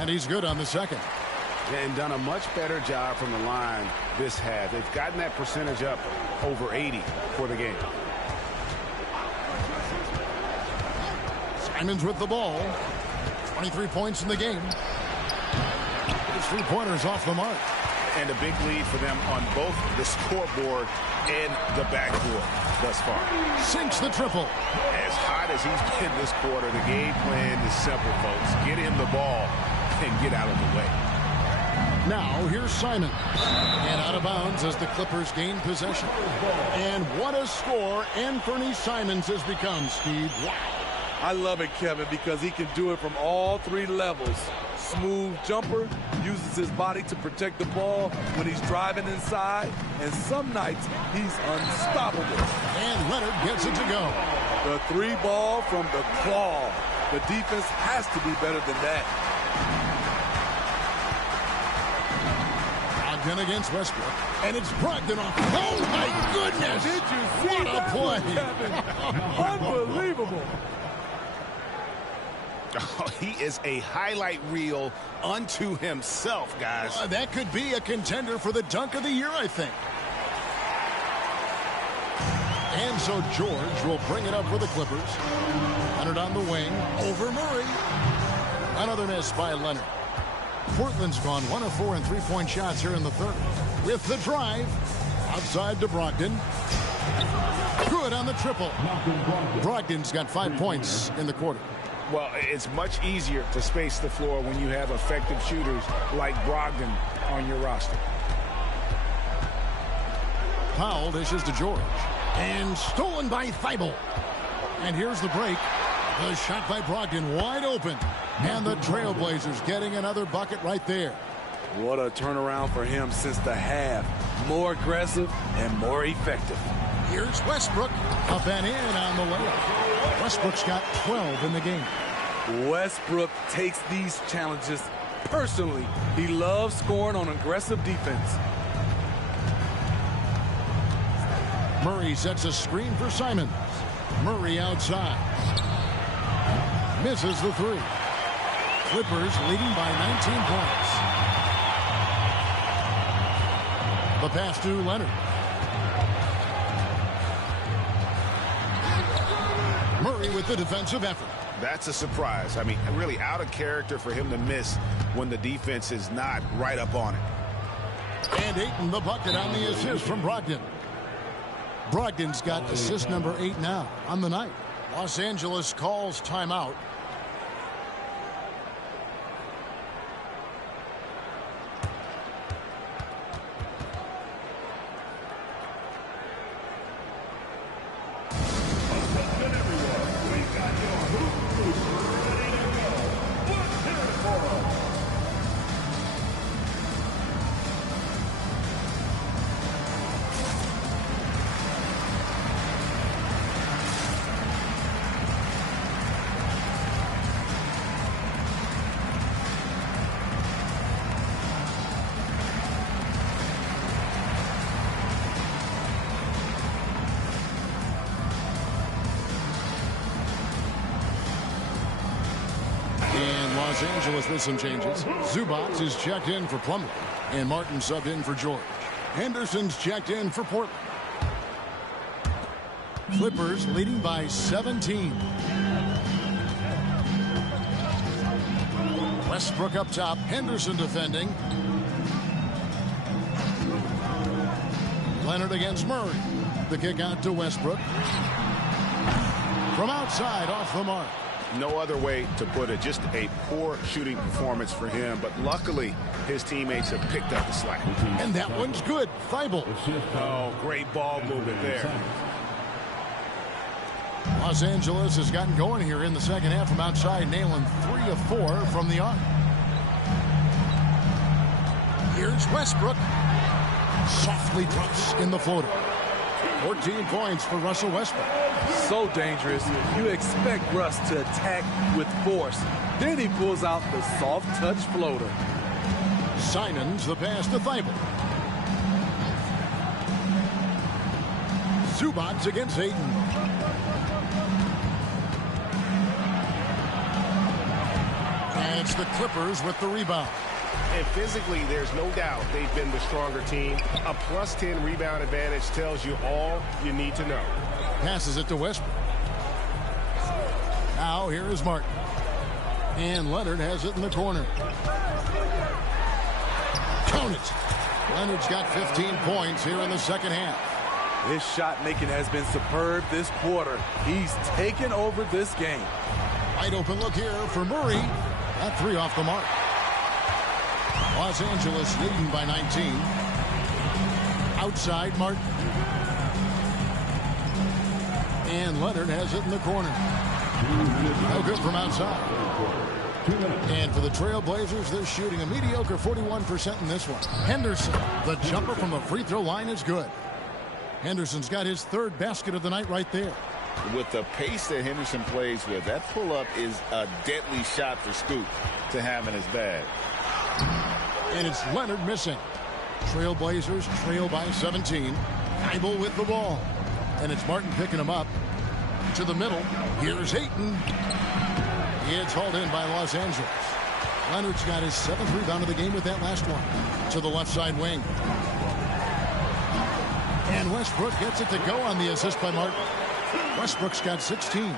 And he's good on the second. And done a much better job from the line this half. They've gotten that percentage up over 80 for the game. Simons with the ball. 23 points in the game. His 3-pointers off the mark. And a big lead for them on both the scoreboard and the backboard thus far. Sinks the triple. As hot as he's been this quarter, the game plan is simple, folks. Get him the ball and get out of the way. Now here's Simon. And out of bounds as the Clippers gain possession. And what a score Anthony Simons has become, Steve. Wow. I love it, Kevin, because he can do it from all 3 levels. Smooth jumper, uses his body to protect the ball when he's driving inside, and some nights he's unstoppable. And Leonard gets it to go. The 3 ball from the claw. The defense has to be better than that. Brogdon against Westbrook, and it's Brogdon off. Oh my goodness! Did you see what a play? Unbelievable. Oh, he is a highlight reel unto himself, guys. That could be a contender for the dunk of the year, I think. And so George will bring it up for the Clippers. Leonard on the wing, over Murray. Another miss by Leonard. Portland's gone 1 of 4 in 3-point shots here in the third. With the drive, outside to Brogdon. Good on the triple. Brogdon's got 5 points in the quarter. Well, it's much easier to space the floor when you have effective shooters like Brogdon on your roster. Powell dishes to George. And stolen by Thibault. And here's the break. The shot by Brogdon wide open. And the Trailblazers getting another bucket right there. What a turnaround for him since the half. More aggressive and more effective. Here's Westbrook. Up and in on the layup. Westbrook's got 12 in the game. Westbrook takes these challenges personally. He loves scoring on aggressive defense. Murray sets a screen for Simons. Murray outside. Misses the 3. Clippers leading by 19 points. The pass to Leonard. Murray with the defensive effort. That's a surprise. I mean, really out of character for him to miss when the defense is not right up on it. And Ayton the bucket on the assist from Brogdon. Brogdon's got assist number 8 now on the night. Los Angeles calls timeout. And Los Angeles with some changes. Zubats is checked in for Plumlee, and Martin subbed in for George. Henderson's checked in for Portland. Clippers leading by 17. Westbrook up top. Henderson defending. Leonard against Murray. The kick out to Westbrook. From outside, off the mark. No other way to put it. Just a poor shooting performance for him. But luckily, his teammates have picked up the slack. And that one's good. Thibault. Oh, great ball movement there. Los Angeles has gotten going here in the second half from outside, nailing 3 of 4 from the arc. Here's Westbrook. Softly drops in the floater. 14 points for Russell Westbrook. So dangerous. You expect Russ to attack with force. Then he pulls out the soft touch floater. Simons the pass to Thibault. Zubats against Ayton. And it's the Clippers with the rebound. And physically, there's no doubt they've been the stronger team. A plus 10 rebound advantage tells you all you need to know. Passes it to Westbrook. Now here is Martin. And Leonard has it in the corner. Count it. Leonard's got 15 points here in the second half. His shot making has been superb this quarter. He's taken over this game. Wide open look here for Murray. That 3 off the mark. Los Angeles leading by 19. Outside Martin. And Leonard has it in the corner. No good from outside. And for the Trailblazers, they're shooting a mediocre 41% in this one. Henderson, the jumper from the free throw line is good. Henderson's got his 3rd basket of the night right there. With the pace that Henderson plays with, that pull-up is a deadly shot for Scoot to have in his bag. And it's Leonard missing. Trailblazers trail by 17. Thibault with the ball. And it's Martin picking him up. To the middle. Here's Ayton. It's hauled in by Los Angeles. Leonard's got his 7th rebound of the game with that last one. To the left side wing. And Westbrook gets it to go on the assist by Martin. Westbrook's got 16.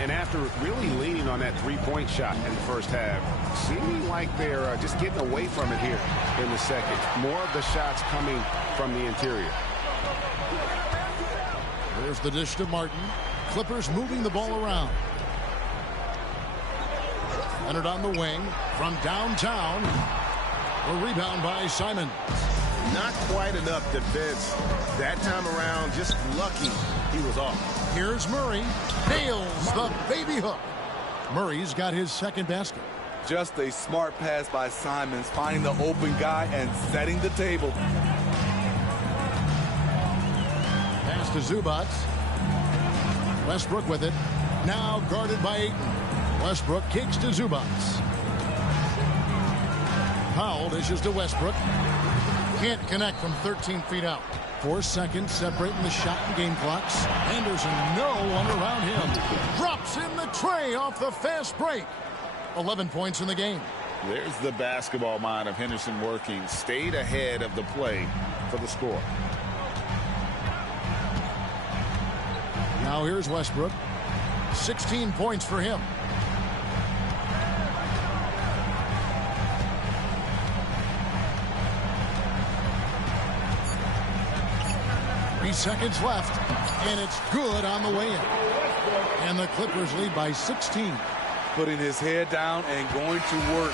And after really leaning on that three-point shot in the first half, seeming like they're just getting away from it here in the second. More of the shots coming from the interior. There's the dish to Martin. Clippers moving the ball around. Leonard on the wing from downtown. A rebound by Simons. Not quite enough defense that time around. Just lucky he was off. Here's Murray. Nails the baby hook. Murray's got his 2nd basket. Just a smart pass by Simons, finding the open guy and setting the table. Pass to Zubats. Westbrook with it. Now guarded by Ayton. Westbrook kicks to Zubats. Powell dishes to Westbrook. Can't connect from 13 feet out. 4 seconds separating the shot and game clocks. Henderson, no one around him. Drops in the tray off the fast break. 11 points in the game. There's the basketball mind of Henderson working. Stayed ahead of the play for the score. Now here's Westbrook. 16 points for him. Seconds left, and it's good on the way in. And the Clippers lead by 16. Putting his head down and going to work.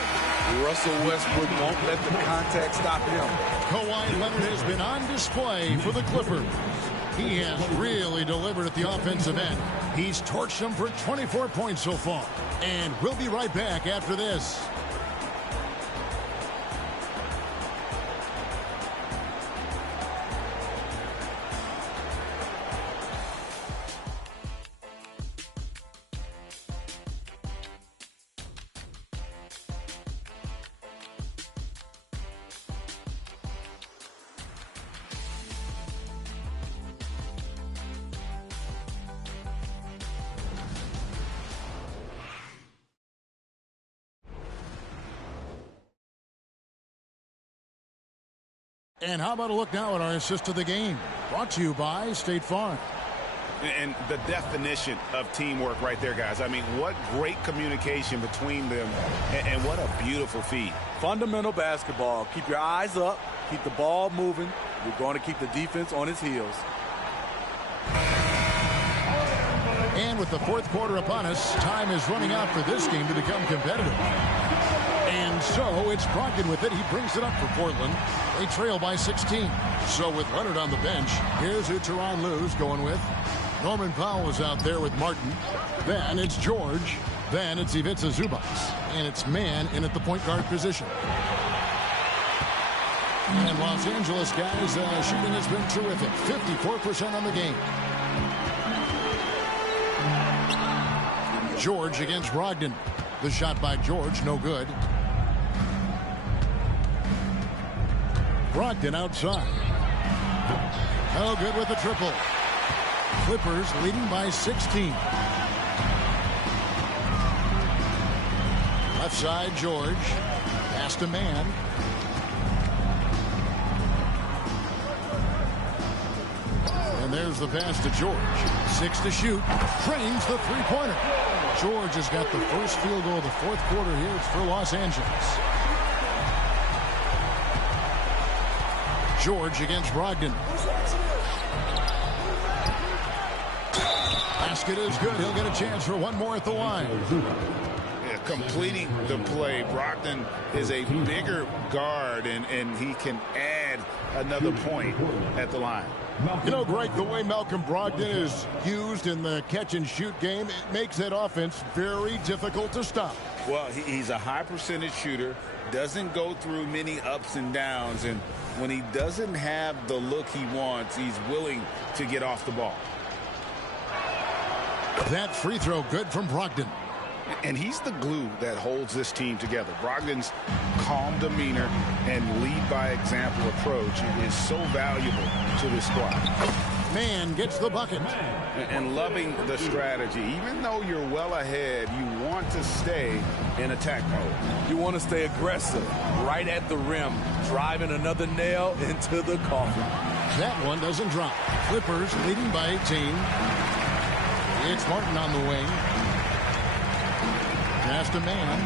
Russell Westbrook won't let the contact stop him. Kawhi Leonard has been on display for the Clippers. He has really delivered at the offensive end. He's torched them for 24 points so far. And we'll be right back after this. And how about a look now at our assist of the game? Brought to you by State Farm. And the definition of teamwork right there, guys. I mean, what great communication between them, and what a beautiful feed. Fundamental basketball. Keep your eyes up. Keep the ball moving. You're going to keep the defense on its heels. And with the fourth quarter upon us, time is running out for this game to become competitive. And so it's Brogdon with it. He brings it up for Portland. They trail by 16. So with Leonard on the bench, here's who Tyronn Lue's going with. Norman Powell is out there with Martin. Then it's George. Then it's Ivica Zubac. And it's man in at the point guard position. And Los Angeles guys, shooting has been terrific. 54% on the game. George against Brogdon. The shot by George, no good. Brogdon outside. No good with the triple. Clippers leading by 16. Left side, George. Pass to man. And there's the pass to George. 6 to shoot. Drains the three-pointer. George has got the first field goal of the fourth quarter here. It's for Los Angeles. George against Brogdon. Basket is good. He'll get a chance for one more at the line. Yeah, completing the play. Brogdon is a bigger guard, and he can add another point at the line. You know, Greg, the way Malcolm Brogdon is used in the catch-and-shoot game, it makes that offense very difficult to stop. Well, he's a high percentage shooter, doesn't go through many ups and downs, and when he doesn't have the look he wants, he's willing to get off the ball. That free throw good from Brogdon. And he's the glue that holds this team together. Brogdon's calm demeanor and lead by example approach is so valuable to this squad. Man gets the bucket. And loving the strategy. Even though you're well ahead, you want to stay in attack mode. You want to stay aggressive, right at the rim, driving another nail into the coffin. That one doesn't drop. Clippers leading by 18. It's Martin on the wing. Pass to man.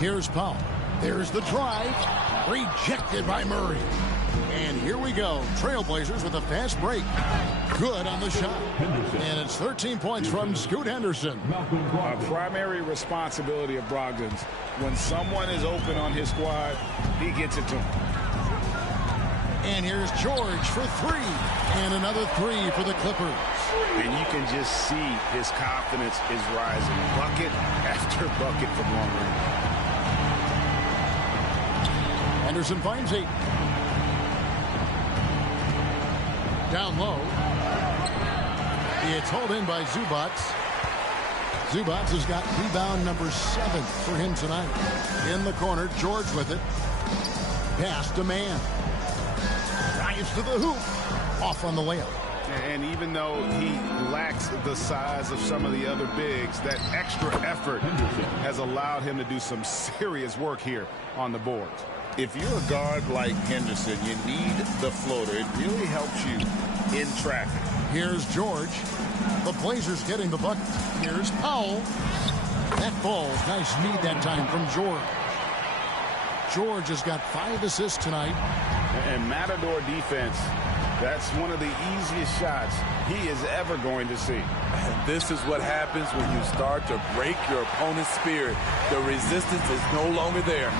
Here's Powell. There's the drive. Rejected by Murray. And here we go. Trailblazers with a fast break. Good on the shot. And it's 13 points from Scoot Henderson. A primary responsibility of Brogdon's. When someone is open on his squad, he gets it to him. And here's George for three. And another three for the Clippers. And you can just see his confidence is rising. Bucket after bucket from long range. Henderson finds 8. Down low. It's hauled in by Zubac. Zubac has got rebound number 7 for him tonight. In the corner, George with it. Pass to man. Drives to the hoop. Off on the layup. And even though he lacks the size of some of the other bigs, that extra effort has allowed him to do some serious work here on the board. If you're a guard like Henderson, you need the floater. It really helps you in traffic. Here's George. The Blazers getting the bucket. Here's Powell. That ball, nice lead that time from George. George has got 5 assists tonight. And Matador defense, that's one of the easiest shots he is ever going to see. And this is what happens when you start to break your opponent's spirit. The resistance is no longer there.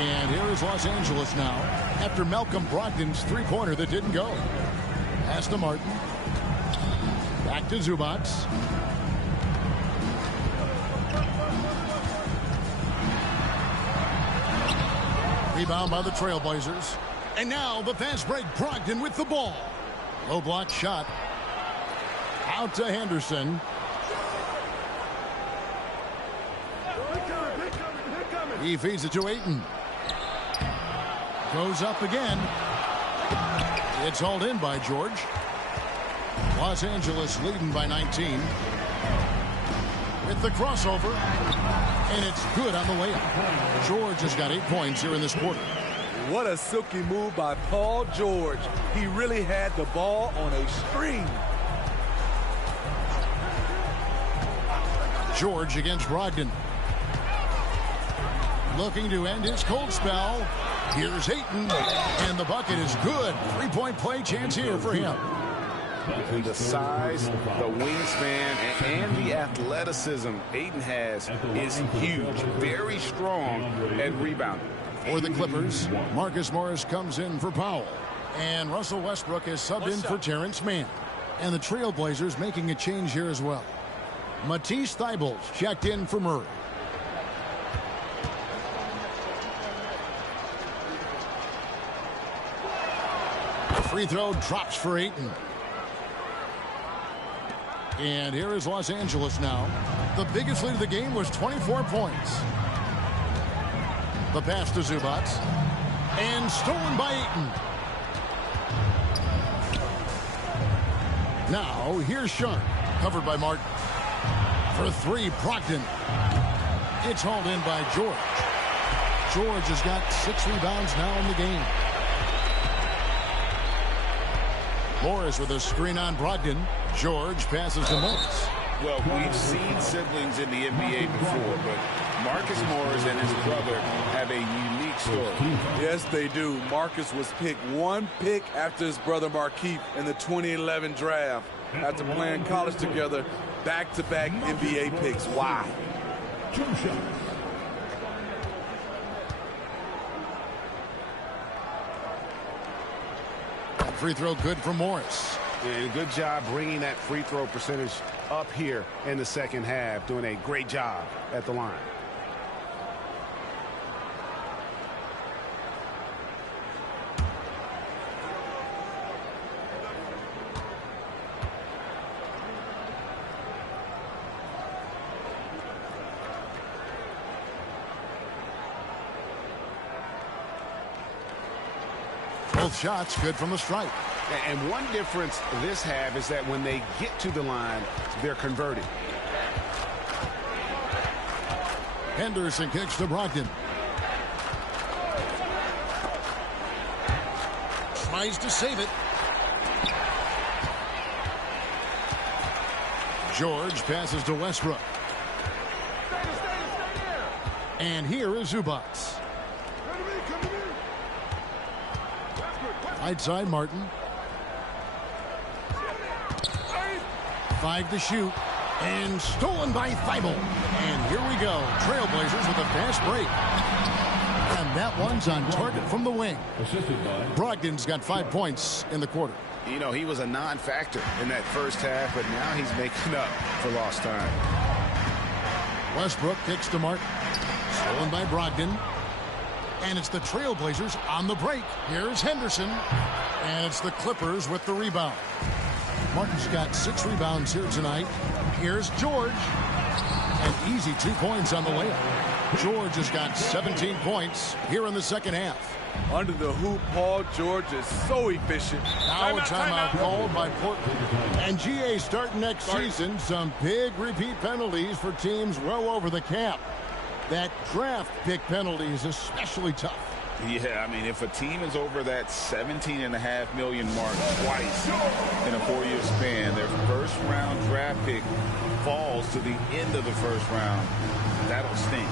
And here is Los Angeles now after Malcolm Brogdon's three-pointer that didn't go. Pass to Martin. Back to Zubac. Rebound by the Trailblazers. And now the fast break. Brogdon with the ball. Low block shot. Out to Henderson. He feeds it to Ayton. Goes up again. It's hauled in by George. Los Angeles leading by 19. With the crossover. And it's good on the layup. George has got 8 points here in this quarter. What a silky move by Paul George. He really had the ball on a string. George against Brogdon. Looking to end his cold spell. Here's Ayton, and the bucket is good. 3-point play chance here for him. And the size, the wingspan, and the athleticism Ayton has is huge. Very strong at rebounding. For the Clippers, Marcus Morris comes in for Powell. And Russell Westbrook is subbed in for Terrence Mann. And the Trailblazers making a change here as well. Matisse Thybulle checked in for Murray. The free throw drops for Ayton. And here is Los Angeles now. The biggest lead of the game was 24 points. The pass to Zubac. And stolen by Ayton. Now, here's Sharp. Covered by Martin. For 3, Brogdon. It's hauled in by George. George has got 6 rebounds now in the game. Morris with a screen on Brogdon. George passes to Morris. Well, we've seen siblings in the NBA before, but Marcus Morris and his brother have a unique story. Yes, they do. Marcus was picked 1 pick after his brother Markieff in the 2011 draft. After playing college together, back-to-back NBA picks. Wow. Free throw good for Morris. And good job bringing that free throw percentage up here in the second half. Doing a great job at the line. Both shots good from the stripe. And one difference this half is that when they get to the line, they're converting. Henderson kicks to Brogdon. Tries to save it. George passes to Westbrook. And here is Zubac. Right side, Martin. 5 to shoot. And stolen by Thybulle. And here we go. Trailblazers with a fast break. And that one's on target from the wing. Brogdon's got 5 points in the quarter. You know, he was a non-factor in that first half, but now he's making up for lost time. Westbrook kicks to Martin. Stolen by Brogdon. And it's the Trailblazers on the break. Here's Henderson. And it's the Clippers with the rebound. Martin's got 6 rebounds here tonight. Here's George. An easy 2 points on the layup. George has got 17 points here in the second half. Under the hoop, Paul George is so efficient. Now a timeout called by Portland. And GA starting next season, some big repeat penalties for teams well over the cap. That draft pick penalty is especially tough. Yeah, I mean, if a team is over that $17.5 million mark twice in a 4-year span, their first-round draft pick falls to the end of the first round. That'll stink.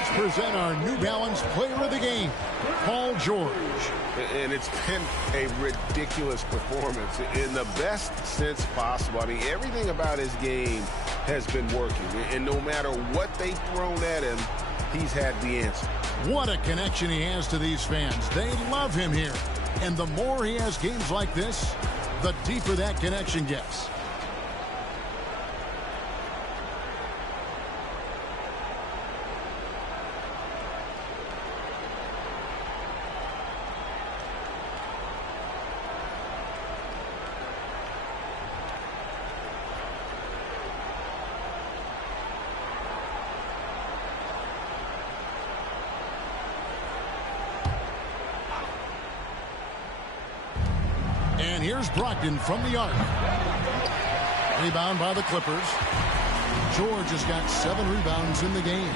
let's present our New Balance Player of the Game, Paul George. And it's been a ridiculous performance in the best sense possible. I mean, everything about his game has been working. And no matter what they've thrown at him, he's had the answer. What a connection he has to these fans. They love him here. And the more he has games like this, the deeper that connection gets. And here's Brogdon from the arc. Rebound by the Clippers. George has got 7 rebounds in the game.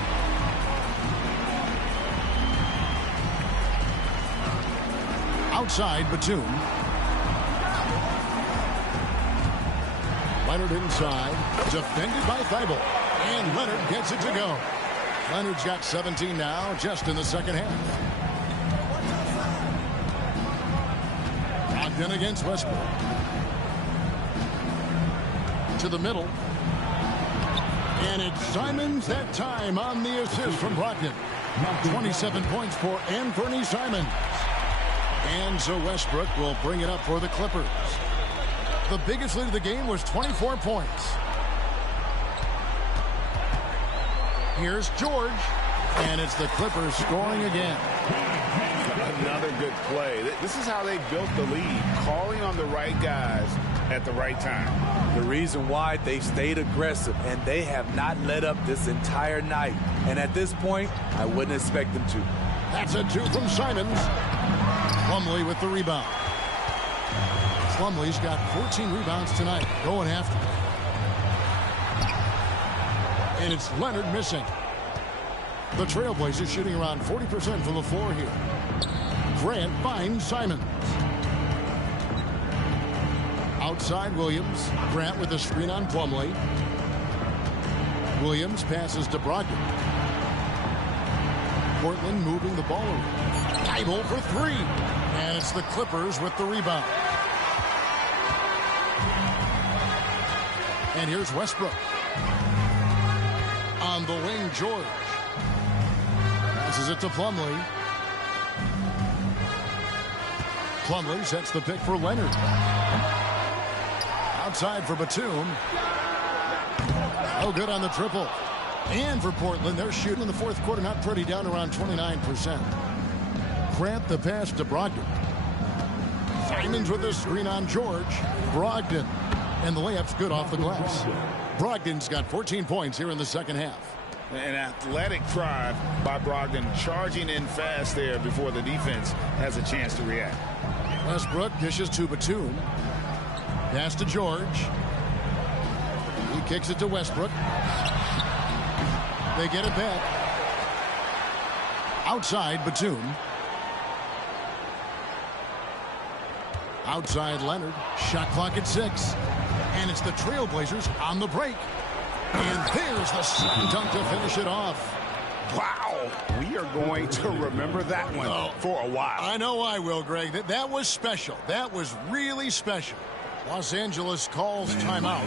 Outside, Batum. Leonard inside. Defended by Thibault. And Leonard gets it to go. Leonard's got 17 now, just in the second half. Brogdon against Westbrook. To the middle. And it's Simons that time on the assist from Brogdon. 27 points for Anthony Simons. And so Westbrook will bring it up for the Clippers. The biggest lead of the game was 24 points. Here's George. And it's the Clippers scoring again. Another good play. This is how they built the lead, calling on the right guys at the right time. The reason why they stayed aggressive, and they have not let up this entire night. And at this point, I wouldn't expect them to. That's a 2 from Simons. Plumlee with the rebound. Plumlee's got 14 rebounds tonight, going after it. And it's Leonard missing. The Trailblazers shooting around 40% from the floor here. Grant finds Simons. Outside Williams. Grant with a screen on Plumlee. Williams passes to Brogdon. Portland moving the ball around. Thibault for 3. And it's the Clippers with the rebound. And here's Westbrook. On the wing, George. Passes it to Plumlee. Plumlee sets the pick for Leonard. Outside for Batum. Oh, good on the triple. And for Portland, they're shooting in the fourth quarter, not pretty, down around 29%. Grant the pass to Brogdon. Simons with a screen on George. Brogdon. And the layup's good off the glass. Brogdon's got 14 points here in the second half. An athletic drive by Brogdon, charging in fast there before the defense has a chance to react. Westbrook dishes to Batum. Pass to George. He kicks it to Westbrook. They get it back. Outside Batum. Outside Leonard. Shot clock at 6. And it's the Trailblazers on the break. And there's the slam dunk to finish it off. Wow. We are going to remember that one for a while. I know I will, Greg. That was special. That was really special. Los Angeles calls timeout.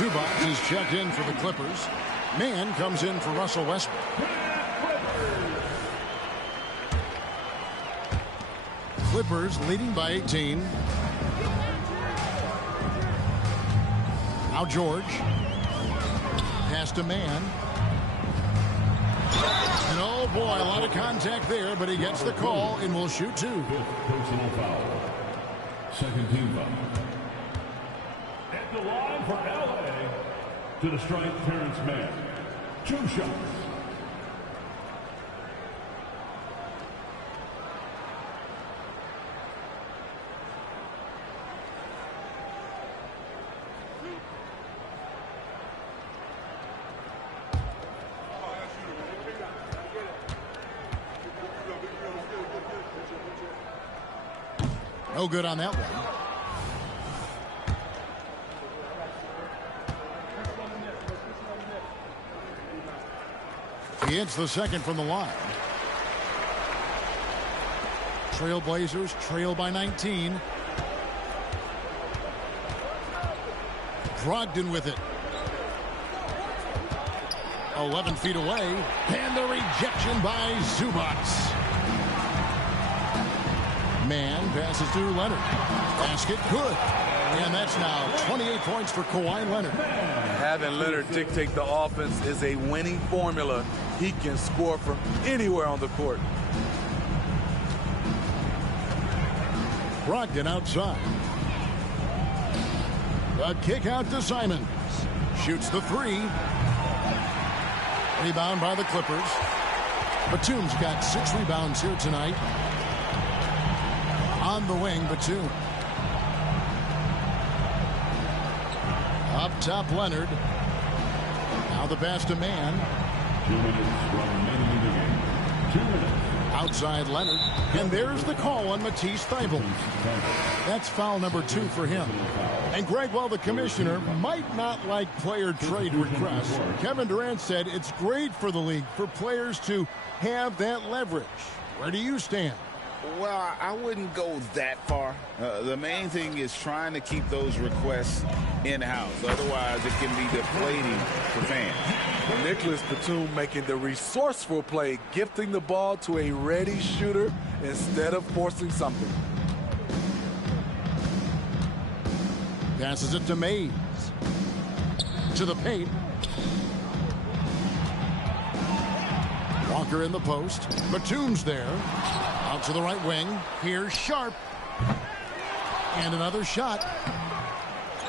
Zubac is checked in for the Clippers. Mann comes in for Russell Westbrook. Clippers leading by 18. Now George. Pass to Mann. And oh boy, a lot of contact there, but he gets the call and will shoot two. Personal foul. Second team foul. At the line for LA. To the strike, Terrence Mann. 2 shots. No good on that one. He hits the second from the line. Trailblazers trail by 19. Brogdon with it. 11 feet away. And the rejection by Zubac. Mann passes to Leonard. Basket good. And that's now 28 points for Kawhi Leonard. Having Leonard dictate the offense is a winning formula. He can score from anywhere on the court. Brogdon outside. A kick out to Simons. Shoots the three. Rebound by the Clippers. Batum's got 6 rebounds here tonight. On the wing, Batum. Up top, Leonard. Now the pass to Mann. 2 minutes remaining in the game. 2 minutes. Outside Leonard. And there's the call on Matisse Thybulle. That's foul number 2 for him. And Greg, while the commissioner might not like player trade requests, Kevin Durant said it's great for the league for players to have that leverage. Where do you stand? Well, I wouldn't go that far. The main thing is trying to keep those requests in-house. Otherwise, it can be deflating for fans. Nicholas Batum making the resourceful play, gifting the ball to a ready shooter instead of forcing something. Passes it to Mays. To the paint. Walker in the post. Batum's there. Out to the right wing. Here's Sharp. And another shot.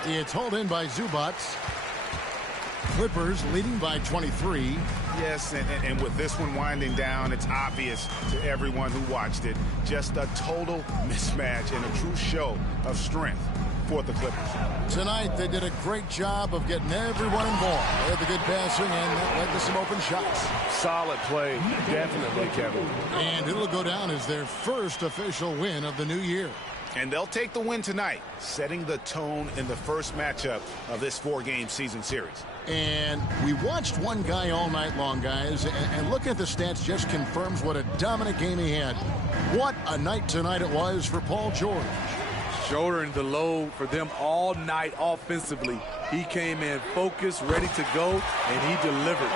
It's hauled in by Zubac. Clippers leading by 23. Yes, and with this one winding down, it's obvious to everyone who watched it. Just a total mismatch and a true show of strength for the Clippers. Tonight, they did a great job of getting everyone involved. They had the good passing, and that led to some open shots. Solid play, definitely, Kevin. And it'll go down as their first official win of the new year. And they'll take the win tonight, setting the tone in the first matchup of this 4-game season series. And we watched one guy all night long, guys, and looking at the stats just confirms what a dominant game he had. What a night tonight it was for Paul George. Shouldering the load for them all night offensively. He came in focused, ready to go, and he delivered.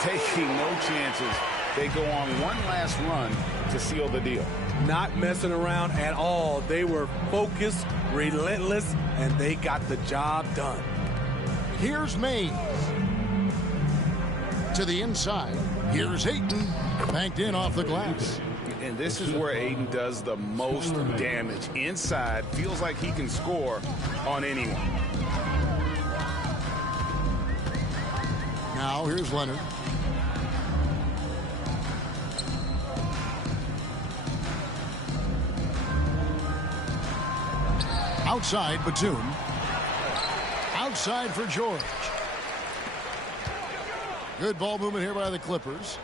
Taking no chances. They go on one last run to seal the deal. Not messing around at all. They were focused, relentless, and they got the job done. Here's Mays. To the inside. Here's Ayton. Banked in off the glass. And this is where Ayton does the most damage. Inside, feels like he can score on anyone. Now here's Leonard. Outside, Batum. Outside for George. Good ball movement here by the Clippers.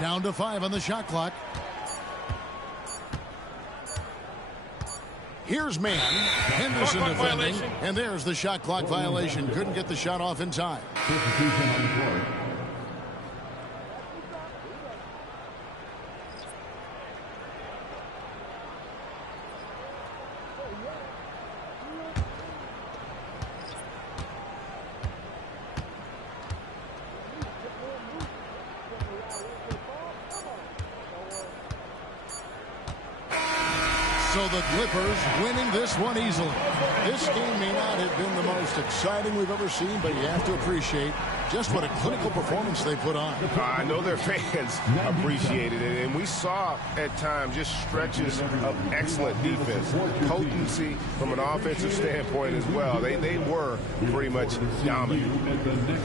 Down to 5 on the shot clock. Here's Mann. Henderson defending. And there's the shot clock violation. Couldn't get the shot off in time. Substitution on the court. the Clippers winning this one easily. This game may not have been the most exciting we've ever seen, but you have to appreciate just what a clinical performance they put on. I know their fans appreciated it, and we saw at times just stretches of excellent defense, potency from an offensive standpoint as well. They were pretty much dominant.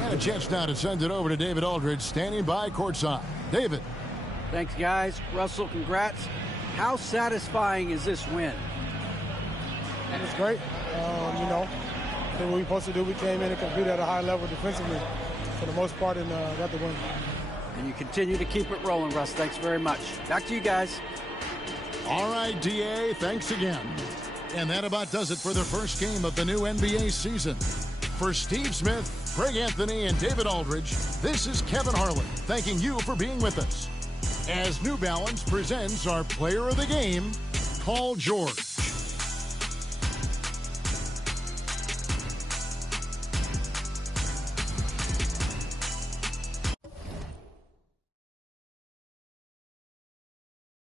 And a chance now to send it over to David Aldridge, standing by courtside. David. Thanks, guys. Russell, congrats. How satisfying is this win? It's great. You know, did what we supposed to do. We came in and competed at a high level defensively for the most part and got the win. And you continue to keep it rolling, Russ. Thanks very much. Back to you guys. All right, DA, thanks again. And that about does it for the first game of the new NBA season. For Steve Smith, Craig Anthony, and David Aldridge, this is Kevin Harlan thanking you for being with us as New Balance presents our player of the game, Paul George.